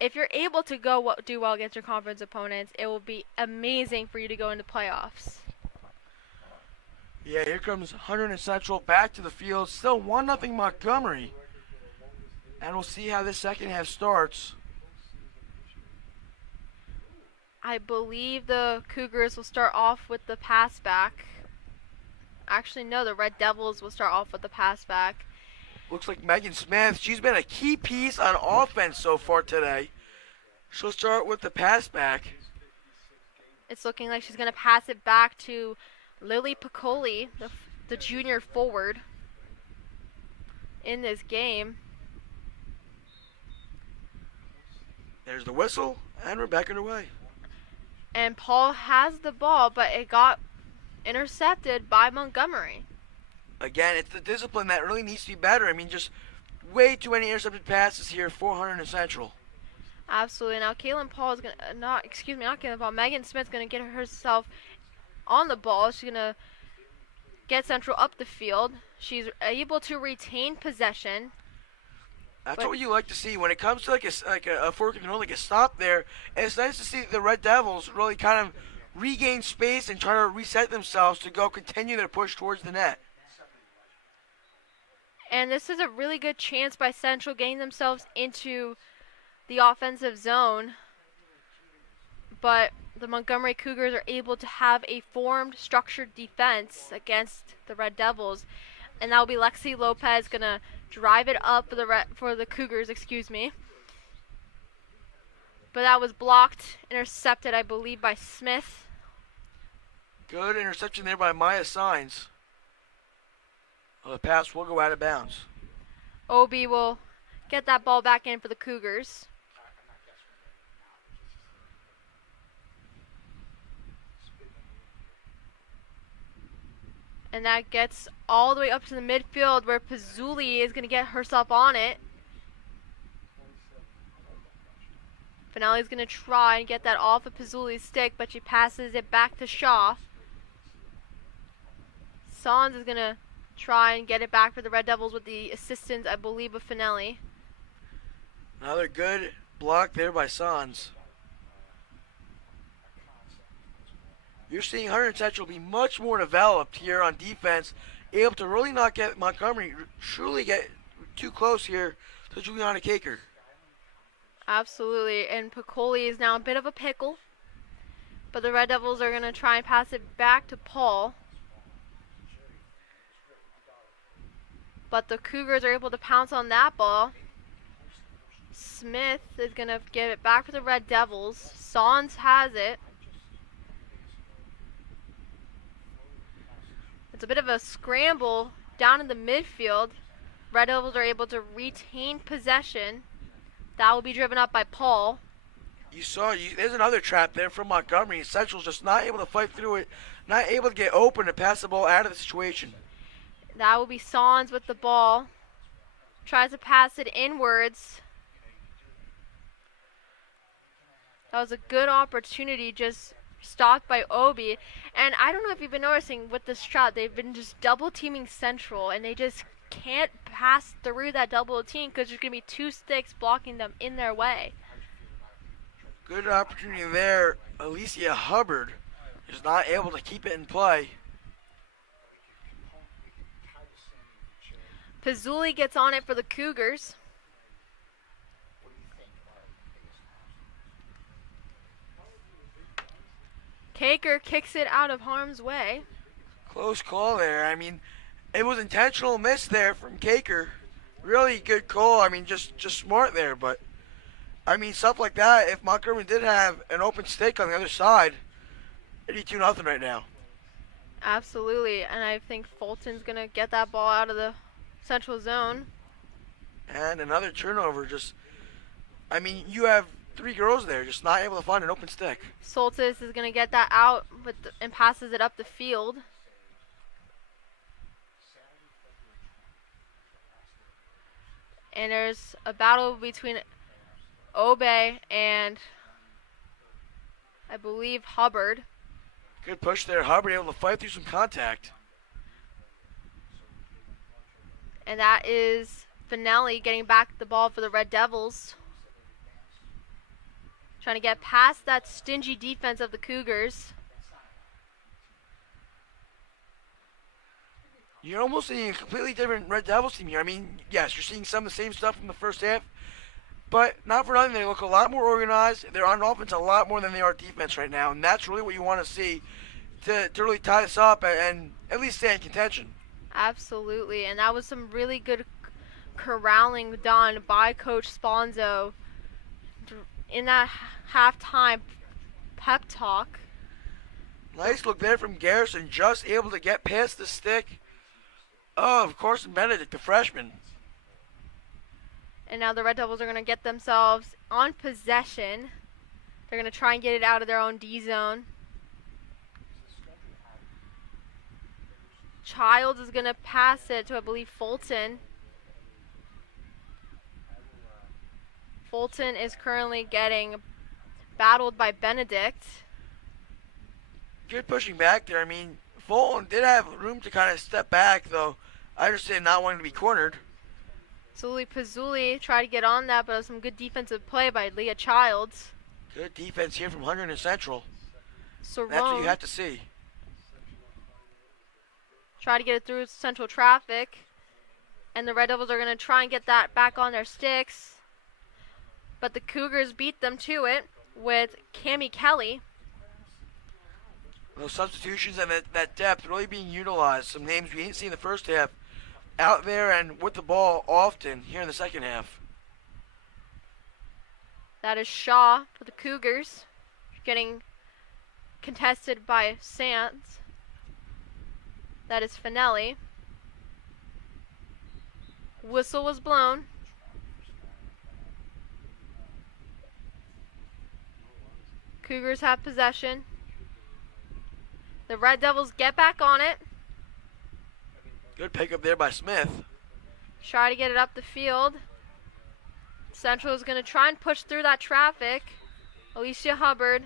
If you're able to do well against your conference opponents, it will be amazing for you to go into playoffs. Yeah, here comes Hunterdon Central back to the field. Still 1-0 Montgomery. And we'll see how this second half starts. I believe the Cougars will start off with the pass back. Actually, no, the Red Devils will start off with the pass back. Looks like Megan Smith, she's been a key piece on offense so far today. She'll start with the pass back. It's looking like she's going to pass it back to Lily Piccoli, the junior forward in this game. There's the whistle, and we're back underway. And Paul has the ball, but it got intercepted by Montgomery. Again, it's the discipline that really needs to be better. I mean, just way too many intercepted passes here for Hunterdon Central. Absolutely. Now, Megan Smith's going to get herself on the ball. She's going to get Central up the field. She's able to retain possession. That's what you like to see when it comes to like a forward control, like a stop there. And it's nice to see the Red Devils really kind of regain space and try to reset themselves to go continue their push towards the net. And this is a really good chance by Central getting themselves into the offensive zone. But the Montgomery Cougars are able to have a formed, structured defense against the Red Devils. And that will be Lexi Lopez going to drive it up for the Cougars, But that was blocked, intercepted, I believe, by Smith. Good interception there by Maya Signs. The pass will go out of bounds. Obi will get that ball back in for the Cougars. And that gets all the way up to the midfield where Pizzuli is going to get herself on it. Finale's going to try and get that off of Pizzuli's stick, but she passes it back to Shaw. Sans is going to try and get it back for the Red Devils with the assistance, I believe, of Finale. Another good block there by Sans. You're seeing Hunterdon Central be much more developed here on defense, able to really not get Montgomery truly get too close here to Juliana Caker. Absolutely, and Piccoli is now a bit of a pickle, but the Red Devils are going to try and pass it back to Paul. But the Cougars are able to pounce on that ball. Smith is going to give it back for the Red Devils. Sans has it. It's a bit of a scramble down in the midfield. Red Devils are able to retain possession. That will be driven up by Paul. There's another trap there from Montgomery. Central's just not able to fight through it, not able to get open to pass the ball out of the situation. That will be Sans with the ball. Tries to pass it inwards. That was a good opportunity, just stopped by Obi. And I don't know if you've been noticing with this shot, they've been just double teaming Central, and they just can't pass through that double team because there's going to be two sticks blocking them in their way. Good opportunity there. Alicia Hubbard is not able to keep it in play. Pizzuli gets on it for the Cougars. Caker kicks it out of harm's way. Close call there. I mean, it was intentional miss there from Caker. Really good call. I mean, just smart there. But, I mean, stuff like that, if Montgomery did have an open stick on the other side, it'd be 2-0 right now. Absolutely. And I think Fulton's going to get that ball out of the Central zone. And another turnover. You have three girls there, just not able to find an open stick. Soltis is going to get that out and passes it up the field. And there's a battle between Obey and I believe Hubbard. Good push there. Hubbard able to fight through some contact. And that is Finelli getting back the ball for the Red Devils. Trying to get past that stingy defense of the Cougars. You're almost seeing a completely different Red Devils team here. I mean, yes, you're seeing some of the same stuff from the first half, but not for nothing, they look a lot more organized. They're on offense a lot more than they are defense right now, and that's really what you want to see to really tie this up and at least stay in contention. Absolutely, and that was some really good corralling done by Coach Sponzo in that halftime pep talk. Nice look there from Garrison, just able to get past the stick of Carson Benedict, the freshman. And now the Red Devils are going to get themselves on possession. They're going to try and get it out of their own D zone. Childs is going to pass it to, I believe, Fulton. Fulton is currently getting battled by Benedict. Good pushing back there. I mean, Fulton did have room to kind of step back, though. I understand not wanting to be cornered. Zuli Pazzuli tried to get on that, but it was some good defensive play by Leah Childs. Good defense here from Hunterdon Central. Cerrone That's what you have to see. try to get it through central traffic. And the Red Devils are going to try and get that back on their sticks. But the Cougars beat them to it with Cammie Kelly. Those substitutions and that depth really being utilized. Some names we didn't see in the first half out there and with the ball often here in the second half. That is Shaw for the Cougars, getting contested by Sands. That is Finelli. Whistle was blown. Cougars have possession. The Red Devils get back on it. Good pickup there by Smith. Try to get it up the field. Central is going to try and push through that traffic. Alicia Hubbard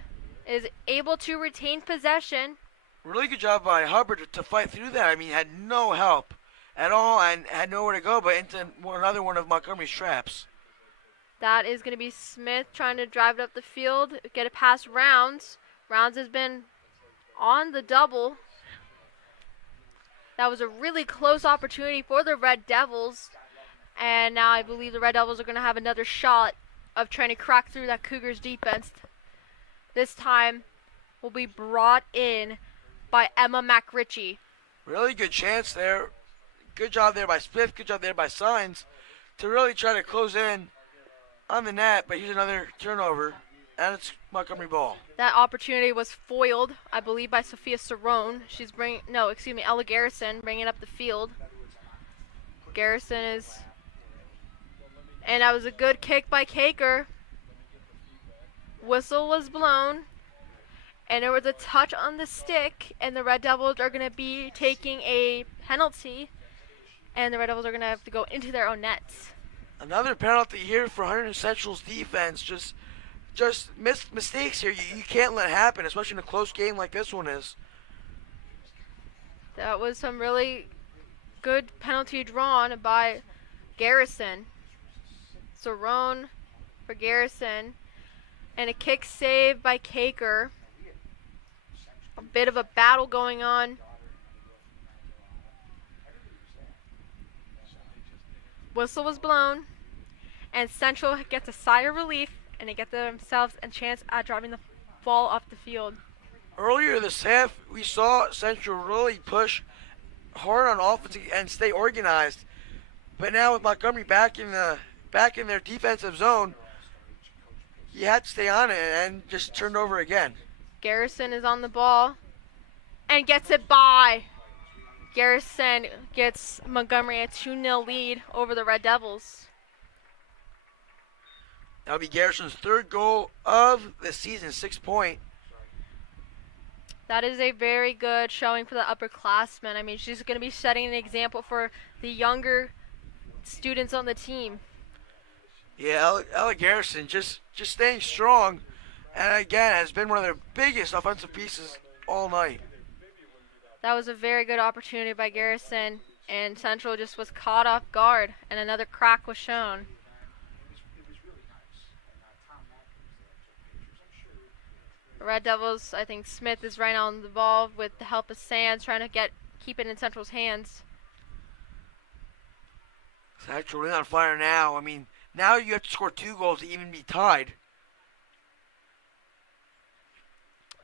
is able to retain possession. Really good job by Hubbard to fight through that. I mean, had no help at all and had nowhere to go but into another one of Montgomery's traps. That is going to be Smith trying to drive it up the field, get it past Rounds. Rounds has been on the double. That was a really close opportunity for the Red Devils. And now I believe the Red Devils are going to have another shot of trying to crack through that Cougars defense. This time will be brought in by Emma McRitchie. Really good chance there. Good job there by Smith. Good job there by Signs to really try to close in on the net. But here's another turnover, and it's Montgomery ball. That opportunity was foiled, I believe, by Sophia Cerrone. Ella Garrison bringing up the field. Garrison is... And that was a good kick by Caker. Whistle was blown. And there was a touch on the stick. And the Red Devils are going to be taking a penalty. And the Red Devils are going to have to go into their own nets. Another penalty here for Hunterdon Central's defense. Just mistakes here. You can't let it happen, especially in a close game like this one is. That was some really good penalty drawn by Garrison. Cerrone for Garrison. And a kick save by Caker. A bit of a battle going on. Whistle was blown. And Central gets a sigh of relief. And they get themselves a chance at driving the ball off the field. Earlier this half, we saw Central really push hard on offense and stay organized. But now with Montgomery back in their defensive zone, you had to stay on it and just turned over again. Garrison is on the ball and gets it by. Garrison gets Montgomery a 2-0 lead over the Red Devils. That'll be Garrison's third goal of the season, 6-point. That is a very good showing for the upperclassmen. I mean, she's going to be setting an example for the younger students on the team. Yeah, Ella Garrison just staying strong, and again has been one of their biggest offensive pieces all night. That was a very good opportunity by Garrison, and Central just was caught off guard, and another crack was shown. The Red Devils, I think Smith is right on the ball with the help of Sands, trying to keep it in Central's hands. It's actually on fire now. I mean, now you have to score 2 goals to even be tied.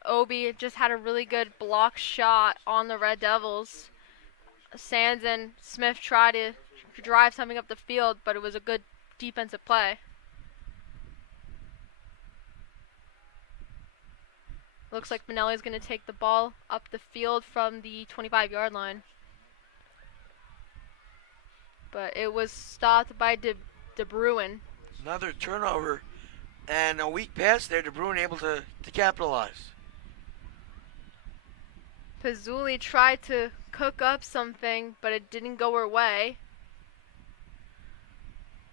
Obi just had a really good block shot on the Red Devils. Sands and Smith tried to drive something up the field, but it was a good defensive play. Looks like Finelli is going to take the ball up the field from the 25-yard line. But it was stopped by De Bruin. Another turnover and a weak pass there. De Bruin able to capitalize. Pizzuli tried to cook up something, but it didn't go her way.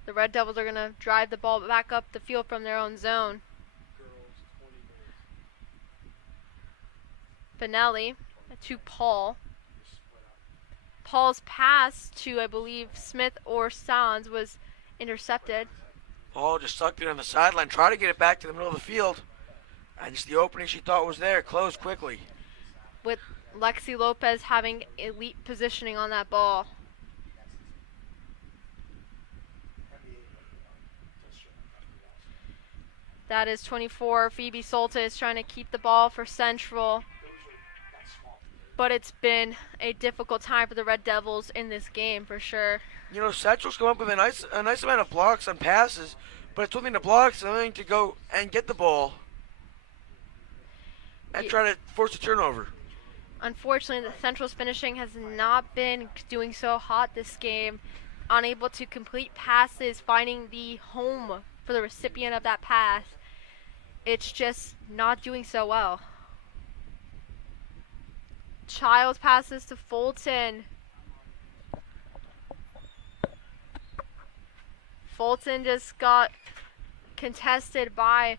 The Red Devils are going to drive the ball back up the field from their own zone. Finelli to Paul. Paul's pass to, I believe, Smith or Sands was intercepted. Paul just sucked it on the sideline, tried to get it back to the middle of the field. And just the opening she thought was there closed quickly. With Lexi Lopez having elite positioning on that ball. That is 24. Phoebe Solta is trying to keep the ball for Central. But it's been a difficult time for the Red Devils in this game for sure. You know, Central's come up with a nice amount of blocks on passes, but it's one thing to block, something to go and get the ball and try to force a turnover. Unfortunately, the Central's finishing has not been doing so hot this game. Unable to complete passes, finding the home for the recipient of that pass. It's just not doing so well. Childs passes to Fulton. Fulton just got contested by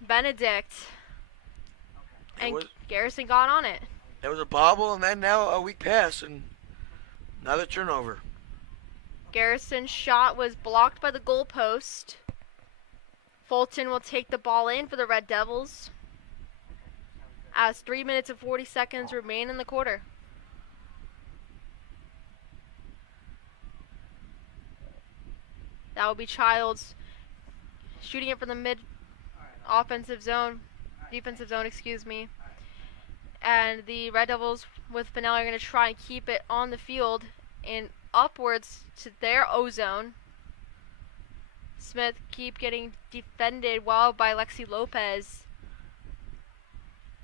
Benedict. And Garrison got on it. There was a bobble and then now a weak pass and another turnover. Garrison's shot was blocked by the goalpost. Fulton will take the ball in for the Red Devils as 3 minutes and 40 seconds remain in the quarter. That will be Childs shooting it from the defensive zone, excuse me. And the Red Devils with Finelli are going to try and keep it on the field and upwards to their O-zone. Smith keep getting defended well by Lexi Lopez.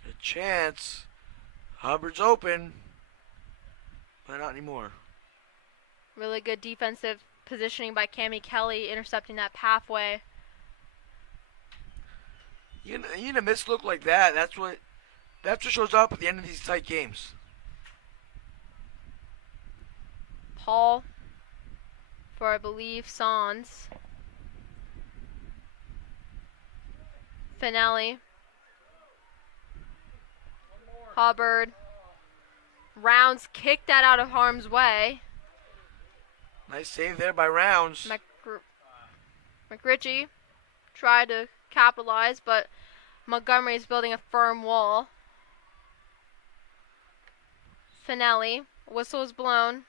A chance. Hubbard's open, but not anymore. Really good defensive positioning by Cammie Kelly, intercepting that pathway. You need a missed look like that. That's what shows up at the end of these tight games. Paul for, I believe, Sands. Finelli. Hubbard. Rounds kicked that out of harm's way. Nice save there by Rounds. McRitchie tried to capitalize, but Montgomery is building a firm wall. Finelli. Whistle is blown.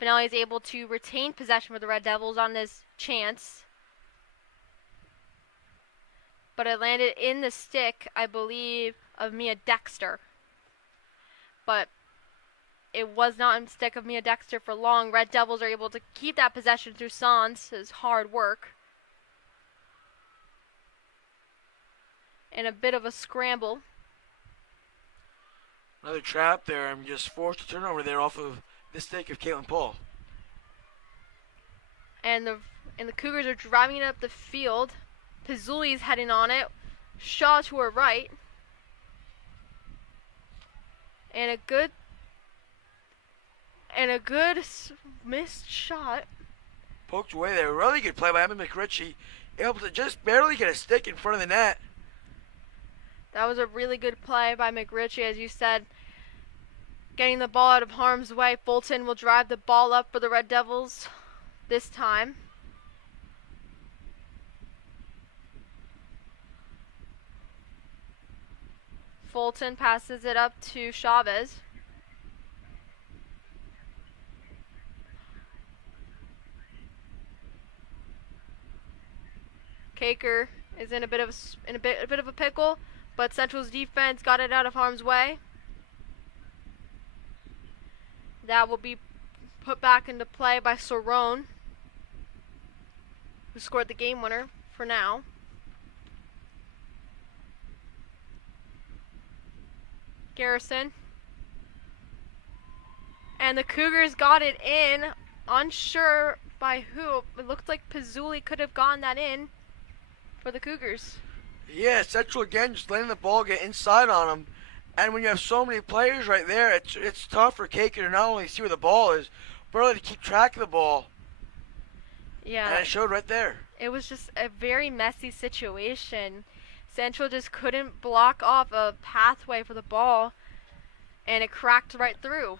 Finelli is able to retain possession for the Red Devils on this chance. But it landed in the stick, I believe, of Mia Dexter. But it was not in the stick of Mia Dexter for long. Red Devils are able to keep that possession through Sands' hard work. And a bit of a scramble. Another trap there and just forced a turnover there off of the stick of Caitlin Paul. And the Cougars are driving it up the field. Pizzuli's heading on it. Shaw to her right. And a good missed shot. Poked away there. Really good play by Evan McRitchie. Able to just barely get a stick in front of the net. That was a really good play by McRitchie, as you said. Getting the ball out of harm's way. Fulton will drive the ball up for the Red Devils this time. Fulton passes it up to Chavez. Caker is in a bit of a pickle, but Central's defense got it out of harm's way. That will be put back into play by Sorone, who scored the game winner for now. Garrison. And the Cougars got it in, unsure by who. It looked like Pizzuli could have gotten that in for the Cougars. Yeah, Central again just letting the ball get inside on them. And when you have so many players right there, it's tough for Caker to not only see where the ball is, but really to keep track of the ball. Yeah. And it showed right there. It was just a very messy situation. Central just couldn't block off a pathway for the ball, and it cracked right through.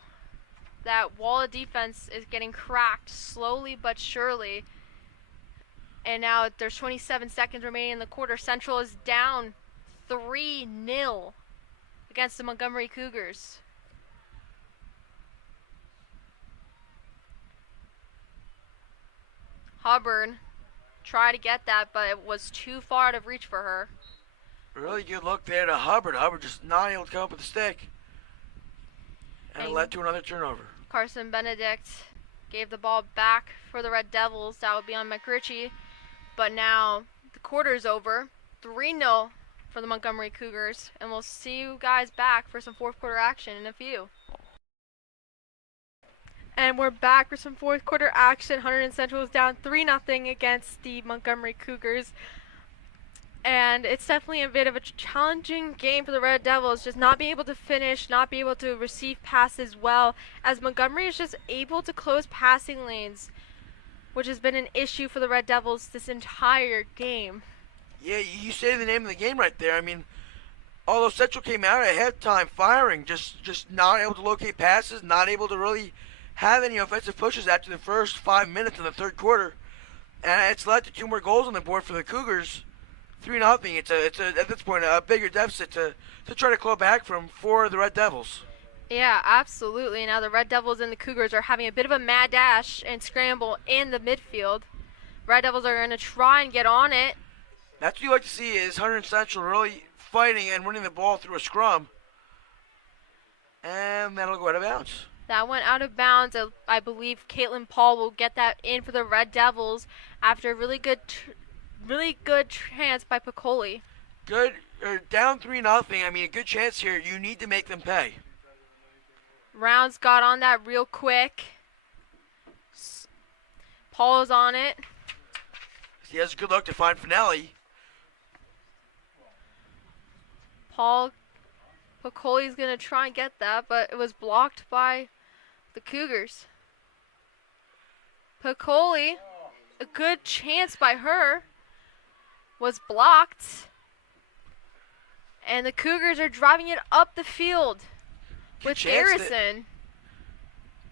That wall of defense is getting cracked slowly but surely. And now there's 27 seconds remaining in the quarter. Central is down 3-0 against the Montgomery Cougars. Hubbard tried to get that, but it was too far out of reach for her. Really good look there to Hubbard. Hubbard just not able to come up with the stick. And it led to another turnover. Carson Benedict gave the ball back for the Red Devils. That would be on McRitchie. But now the quarter's over. 3-0 for the Montgomery Cougars. And we'll see you guys back for some fourth quarter action in a few. And we're back for some fourth quarter action. Hunterdon Central is down 3-0 against the Montgomery Cougars. And it's definitely a bit of a challenging game for the Red Devils, just not being able to finish, not being able to receive passes well, as Montgomery is just able to close passing lanes, which has been an issue for the Red Devils this entire game. Yeah, you say the name of the game right there. I mean, although Central came out at halftime firing, just not able to locate passes, not able to really have any offensive pushes after the first 5 minutes in the third quarter. And it's led to 2 more goals on the board for the Cougars. 3-0. It's at this point a bigger deficit to try to claw back from for the Red Devils. Yeah, absolutely. Now the Red Devils and the Cougars are having a bit of a mad dash and scramble in the midfield. Red Devils are going to try and get on it. That's what you like to see is Hunterdon Central really fighting and winning the ball through a scrum. And that'll go out of bounds. That went out of bounds. I believe Caitlin Paul will get that in for the Red Devils after a really good chance by Piccoli. Good, down 3-0. I mean, a good chance here. You need to make them pay. Rounds got on that real quick. Paul's on it. He has a good look to find Finelli. Piccoli's going to try and get that, but it was blocked by the Cougars. Piccoli, a good chance by her, was blocked. And the Cougars are driving it up the field with Garrison.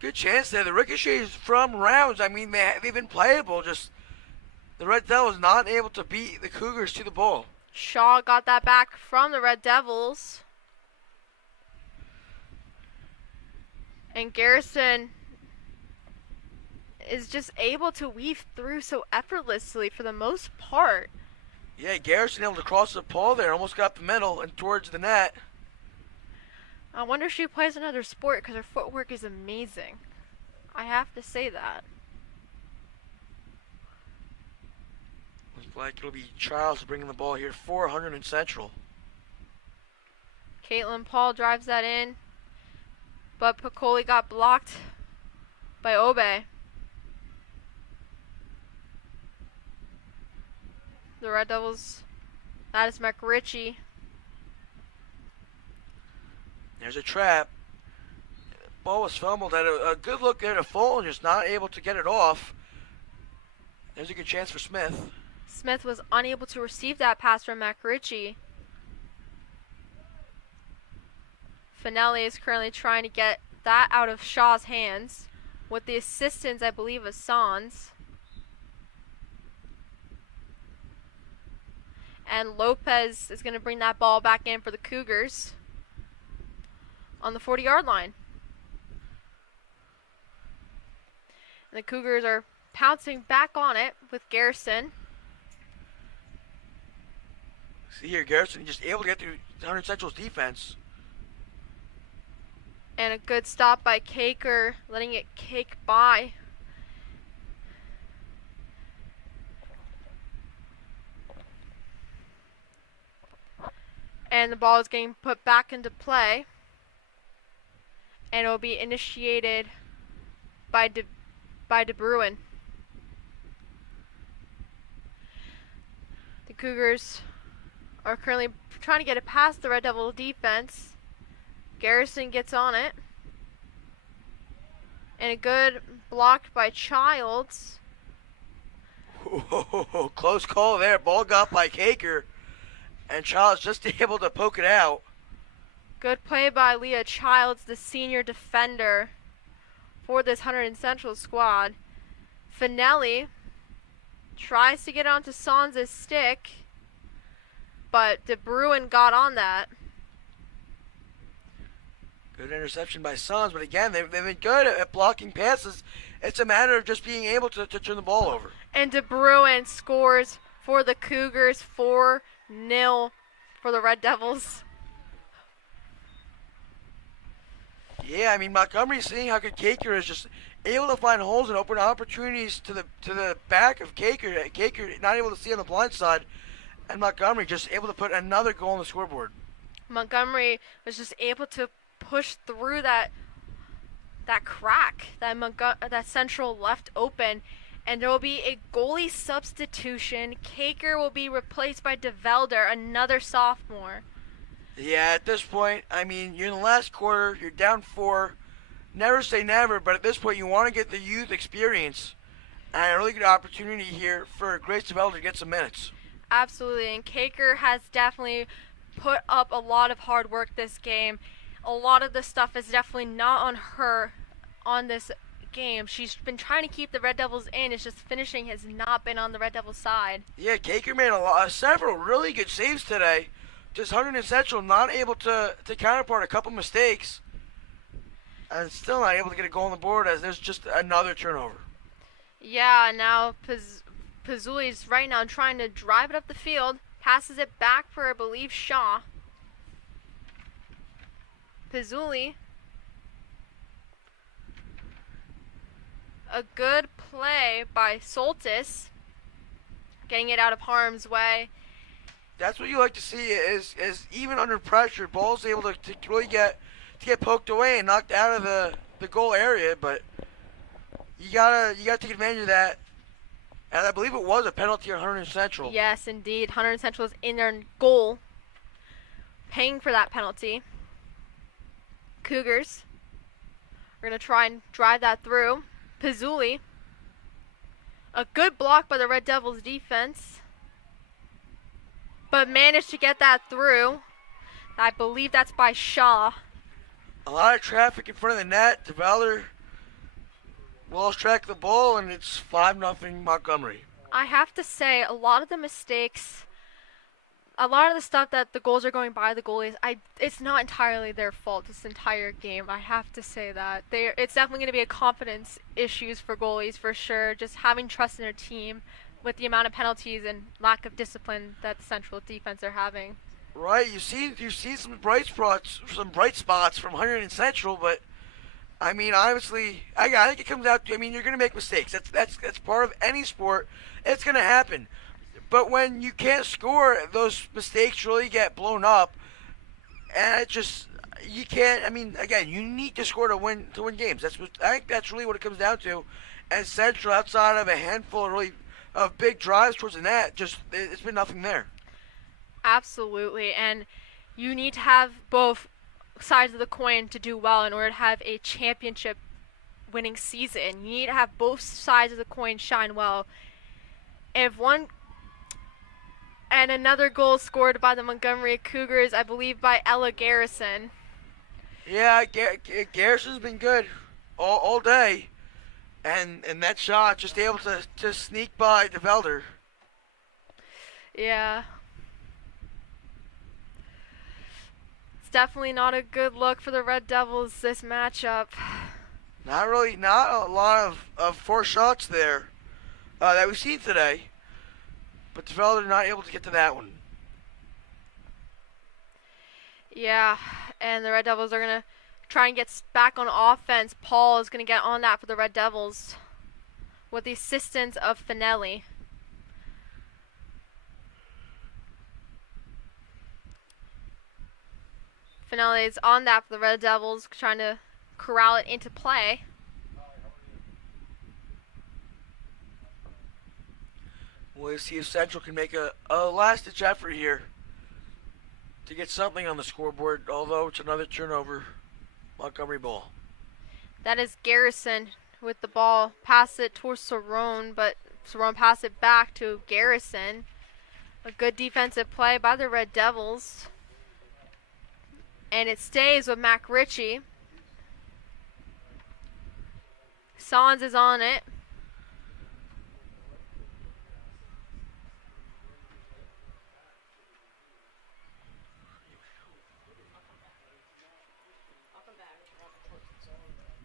Good chance there. The ricochets from Rounds, I mean, they've been playable. Just the Red Devils not able to beat the Cougars to the ball. Shaw got that back from the Red Devils. And Garrison is just able to weave through so effortlessly for the most part. Yeah, Garrison able to cross the ball there. Almost got the middle and towards the net. I wonder if she plays another sport because her footwork is amazing. I have to say that. Looks like it'll be Charles bringing the ball here for Hunterdon Central. Caitlin Paul drives that in, but Piccoli got blocked by Obe. The Red Devils, that is McRitchie. There's a trap. Ball was fumbled. Had a good look there to Fulton, just not able to get it off. There's a good chance for Smith. Smith was unable to receive that pass from McRitchie. Finelli is currently trying to get that out of Shaw's hands with the assistance, I believe, of Sans. And Lopez is going to bring that ball back in for the Cougars on the 40-yard line. And the Cougars are pouncing back on it with Garrison. See here, Garrison just able to get through Hunterdon Central's defense. And a good stop by Caker, letting it cake by. And the ball is getting put back into play. And it will be initiated by De Bruin. The Cougars are currently trying to get it past the Red Devil defense. Garrison gets on it. And a good block by Childs. Whoa, close call there. Ball got by Caker. And Childs just able to poke it out. Good play by Leah Childs, the senior defender for this Hunterdon Central squad. Finelli tries to get onto Sans' stick, but De Bruin got on that. Good interception by Sans, but again, they've been good at blocking passes. It's a matter of just being able to turn the ball over. And De Bruin scores for the Cougars, 4-0 for the Red Devils. Yeah, I mean, Montgomery's seeing how good Caker is, just able to find holes and open opportunities to the back of Caker. Caker not able to see on the blind side, and Montgomery just able to put another goal on the scoreboard. Montgomery was just able to push through that crack that Central left open, and there will be a goalie substitution. Caker will be replaced by DeVelder, another sophomore. Yeah, at this point, I mean, you're in the last quarter, you're down 4. Never say never, but at this point, you want to get the youth experience. And a really good opportunity here for Grace DeVelder to get some minutes. Absolutely, and Caker has definitely put up a lot of hard work this game. A lot of the stuff is definitely not on her on this game. She's been trying to keep the Red Devils in. It's just finishing has not been on the Red Devils side. Yeah, Caker made several really good saves today. Just Hunterdon Central not able to counterpart a couple mistakes. And still not able to get a goal on the board as there's just another turnover. Yeah, now Pizzuli's right now trying to drive it up the field. Passes it back for, I believe, Shaw. Pizzuli. A good play by Soltis. Getting it out of harm's way. That's what you like to see is even under pressure, ball's able to really get poked away and knocked out of the goal area, but you gotta take advantage of that. And I believe it was a penalty on Hunterdon Central. Yes, indeed. Hunterdon Central is in their goal, paying for that penalty. Cougars are gonna try and drive that through. Pizzuli. A good block by the Red Devils defense, but managed to get that through. I believe that's by Shaw. A lot of traffic in front of the net. DeValder lost track of the ball, and it's 5-0 Montgomery. I have to say, a lot of the mistakes, a lot of the stuff that the goals are going by the goalies, it's not entirely their fault this entire game. I have to say that. It's definitely going to be a confidence issues for goalies for sure, just having trust in their team with the amount of penalties and lack of discipline that the Central defense are having. Right, you see some bright spots from Hunterdon Central, but I mean, honestly, I think it comes out to, I mean, you're going to make mistakes. That's part of any sport. It's going to happen. But when you can't score, those mistakes really get blown up, and you can't. I mean, again, you need to score to win games. I think that's really what it comes down to. And Central, outside of a handful of big drives towards the net, it's been nothing there. Absolutely, and you need to have both sides of the coin to do well in order to have a championship winning season. You need to have both sides of the coin shine well. If one and another goal scored by the Montgomery Cougars, I believe by Ella Garrison. Yeah, Garrison's been good all day, and that shot just able to sneak by DeVelder. Yeah. It's definitely not a good look for the Red Devils this matchup. Not a lot of forced shots there that we've seen today, but DeVelder not able to get to that one. Yeah, and the Red Devils are going to try and get back on offense. Paul is going to get on that for the Red Devils with the assistance of Finelli. Finelli is on that for the Red Devils, trying to corral it into play. We'll see if Central can make a last-ditch effort here to get something on the scoreboard, although it's another turnover. Montgomery ball. That is Garrison with the ball. Pass it towards Cerrone, but Cerrone pass it back to Garrison. A good defensive play by the Red Devils. And it stays with Mac Ritchie. Sans is on it.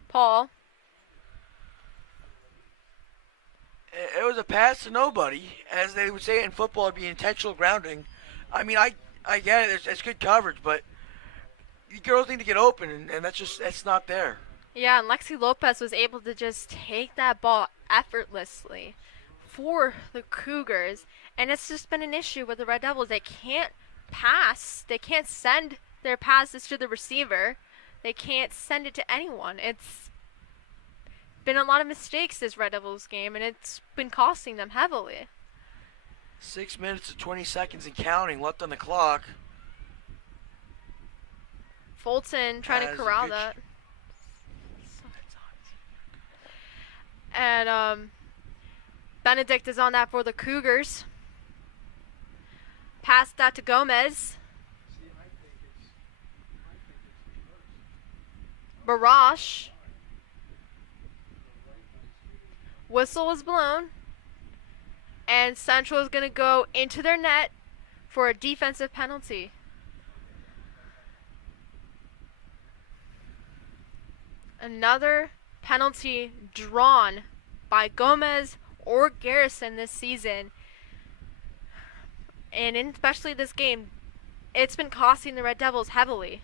Paul. It was a pass to nobody, as they would say in football. It'd be intentional grounding. I mean, I get it. It's good coverage, but you girls need to get open, and that's not there. Yeah, and Lexi Lopez was able to just take that ball effortlessly for the Cougars, and it's just been an issue with the Red Devils. They can't pass. They can't send their passes to the receiver. They can't send it to anyone. It's been a lot of mistakes this Red Devils game, and it's been costing them heavily. 6 minutes and 20 seconds and counting left on the clock. Fulton trying to corral that. And Benedict is on that for the Cougars. Pass that to Gomez. Barash. Whistle was blown. And Central is going to go into their net for a defensive penalty. Another penalty drawn by Gomez or Garrison this season. And especially this game, it's been costing the Red Devils heavily.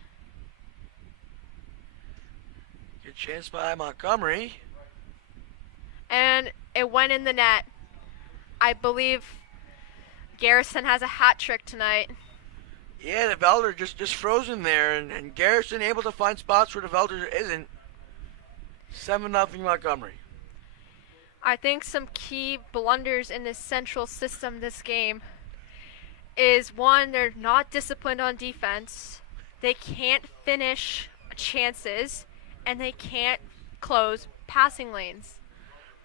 Good chance by Montgomery. And it went in the net. I believe Garrison has a hat trick tonight. Yeah, the DeVelder just frozen there, and Garrison able to find spots where the DeVelder isn't. 7-0 Montgomery. I think some key blunders in this Central system this game is, one, they're not disciplined on defense. They can't finish chances, and they can't close passing lanes.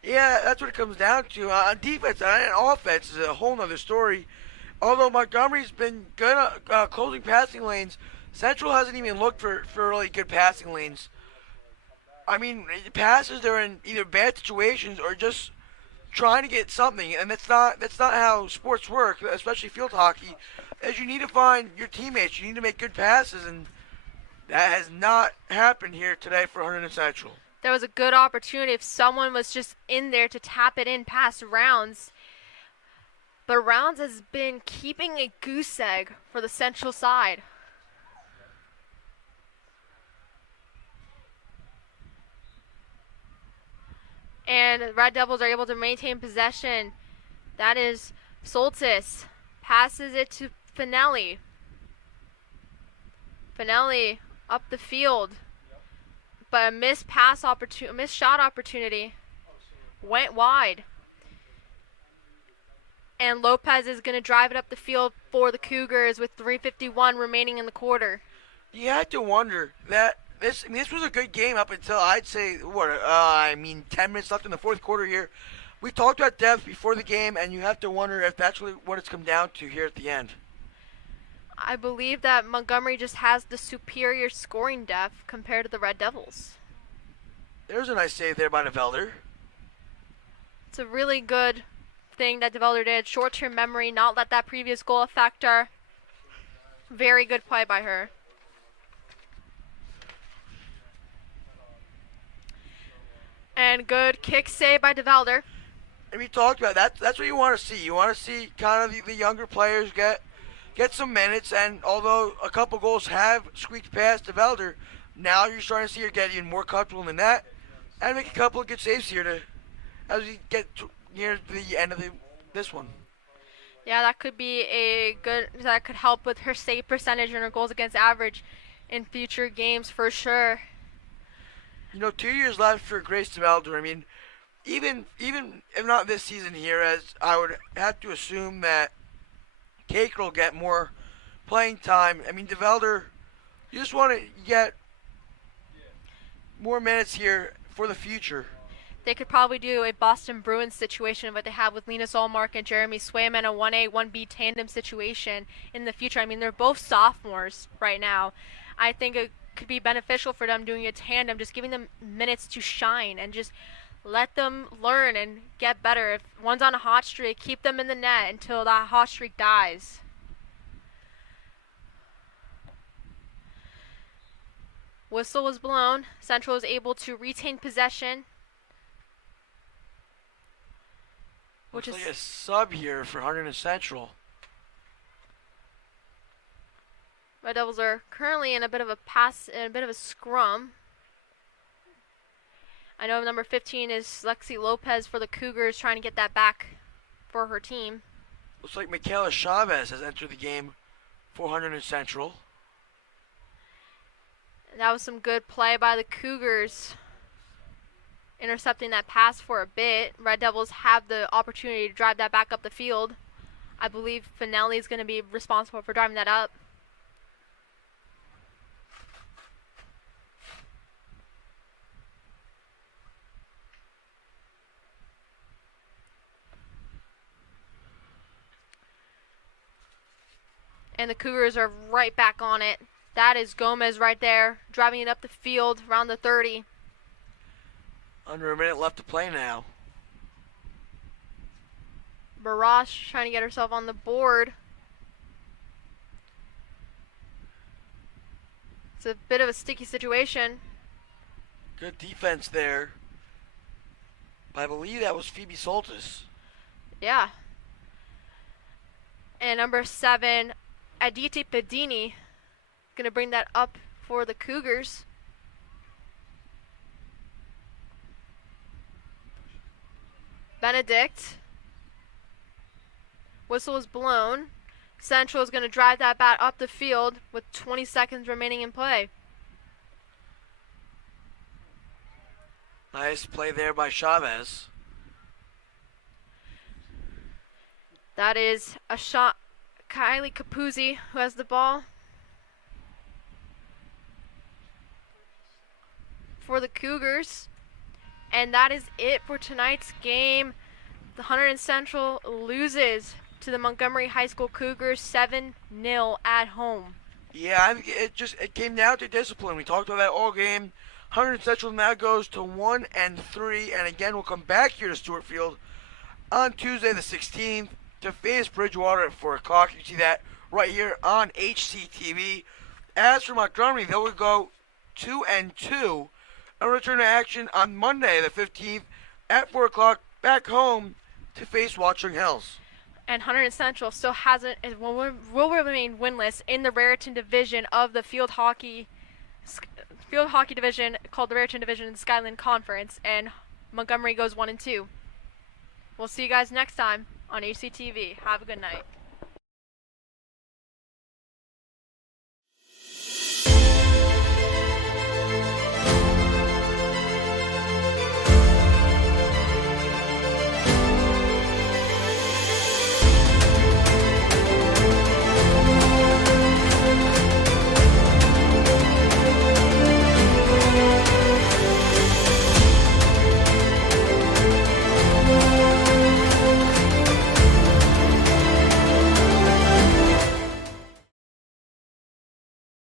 Yeah, that's what it comes down to. On defense and offense is a whole nother story. Although Montgomery's been good at closing passing lanes, Central hasn't even looked for really good passing lanes. I mean, passes they're in either bad situations or just trying to get something, and that's not how sports work, especially field hockey. As you need to find your teammates, you need to make good passes, and that has not happened here today for Hunterdon Central. There was a good opportunity if someone was just in there to tap it in past Rounds. But Rounds has been keeping a goose egg for the Central side. And the Red Devils are able to maintain possession. That is Soltis. Passes it to Finelli. Finelli up the field. But a missed shot opportunity went wide. And Lopez is going to drive it up the field for the Cougars with 3:51 remaining in the quarter. You had to wonder that this was a good game up until I'd say 10 minutes left in the fourth quarter here. We talked about depth before the game, and you have to wonder if that's really what it's come down to here at the end. I believe that Montgomery just has the superior scoring depth compared to the Red Devils. There's a nice save there by DeVelder. It's a really good thing that DeVelder did. Short-term memory, not let that previous goal affect her. Very good play by her. And good kick save by DeVelder. And we talked about that. That's what you want to see. You want to see kind of the younger players get some minutes. And although a couple goals have squeaked past DeVelder, now you're starting to see her get even more comfortable in the net and make a couple of good saves here as we get near the end of this one. Yeah, that could be that could help with her save percentage and her goals against average in future games for sure. 2 years left for Grace DeVelder. I mean, even if not this season here, as I would have to assume that Caker will get more playing time. I mean, DeVelder, you just want to get more minutes here for the future. They could probably do a Boston Bruins situation, what they have with Linus Allmark and Jeremy Swayman, a 1A, 1B tandem situation in the future. I mean, they're both sophomores right now. I think it could be beneficial for them doing a tandem, just giving them minutes to shine and just let them learn and get better. If one's on a hot streak, keep them in the net until that hot streak dies. Whistle was blown. Central was able to retain possession. Looks like a sub here for Hunterdon Central. Red Devils are currently in a bit of a scrum. I know number 15 is Lexi Lopez for the Cougars, trying to get that back for her team. Looks like Michaela Chavez has entered the game for Hunterdon Central. That was some good play by the Cougars, intercepting that pass for a bit. Red Devils have the opportunity to drive that back up the field. I believe Finelli is going to be responsible for driving that up. And the Cougars are right back on it. That is Gomez right there, driving it up the field around the 30. Under a minute left to play now. Barash trying to get herself on the board. It's a bit of a sticky situation. Good defense there. I believe that was Phoebe Soltis. Yeah. And number 7, Aditi Pedini, going to bring that up for the Cougars. Benedict. Whistle is blown. Central is going to drive that bat up the field with 20 seconds remaining in play. Nice play there by Chavez. That is a shot. Kylie Capuzzi who has the ball for the Cougars. And that is it for tonight's game. The Hunterdon Central loses to the Montgomery High School Cougars 7-0 at home. Yeah, I think it came down to discipline. We talked about that all game. Hunterdon Central now goes to 1-3, and again we'll come back here to Stewart Field on Tuesday the 16th to face Bridgewater at 4 o'clock. You see that right here on HCTV. As for Montgomery, they will go 2-2 and return to action on Monday the 15th at 4 o'clock back home to face Watchung Hills. And Hunterdon Central still will remain winless in the Raritan division of the field hockey division called the Raritan Division in the Skyland Conference, and Montgomery goes 1-2. We'll see you guys next time on HCTV. Have a good night.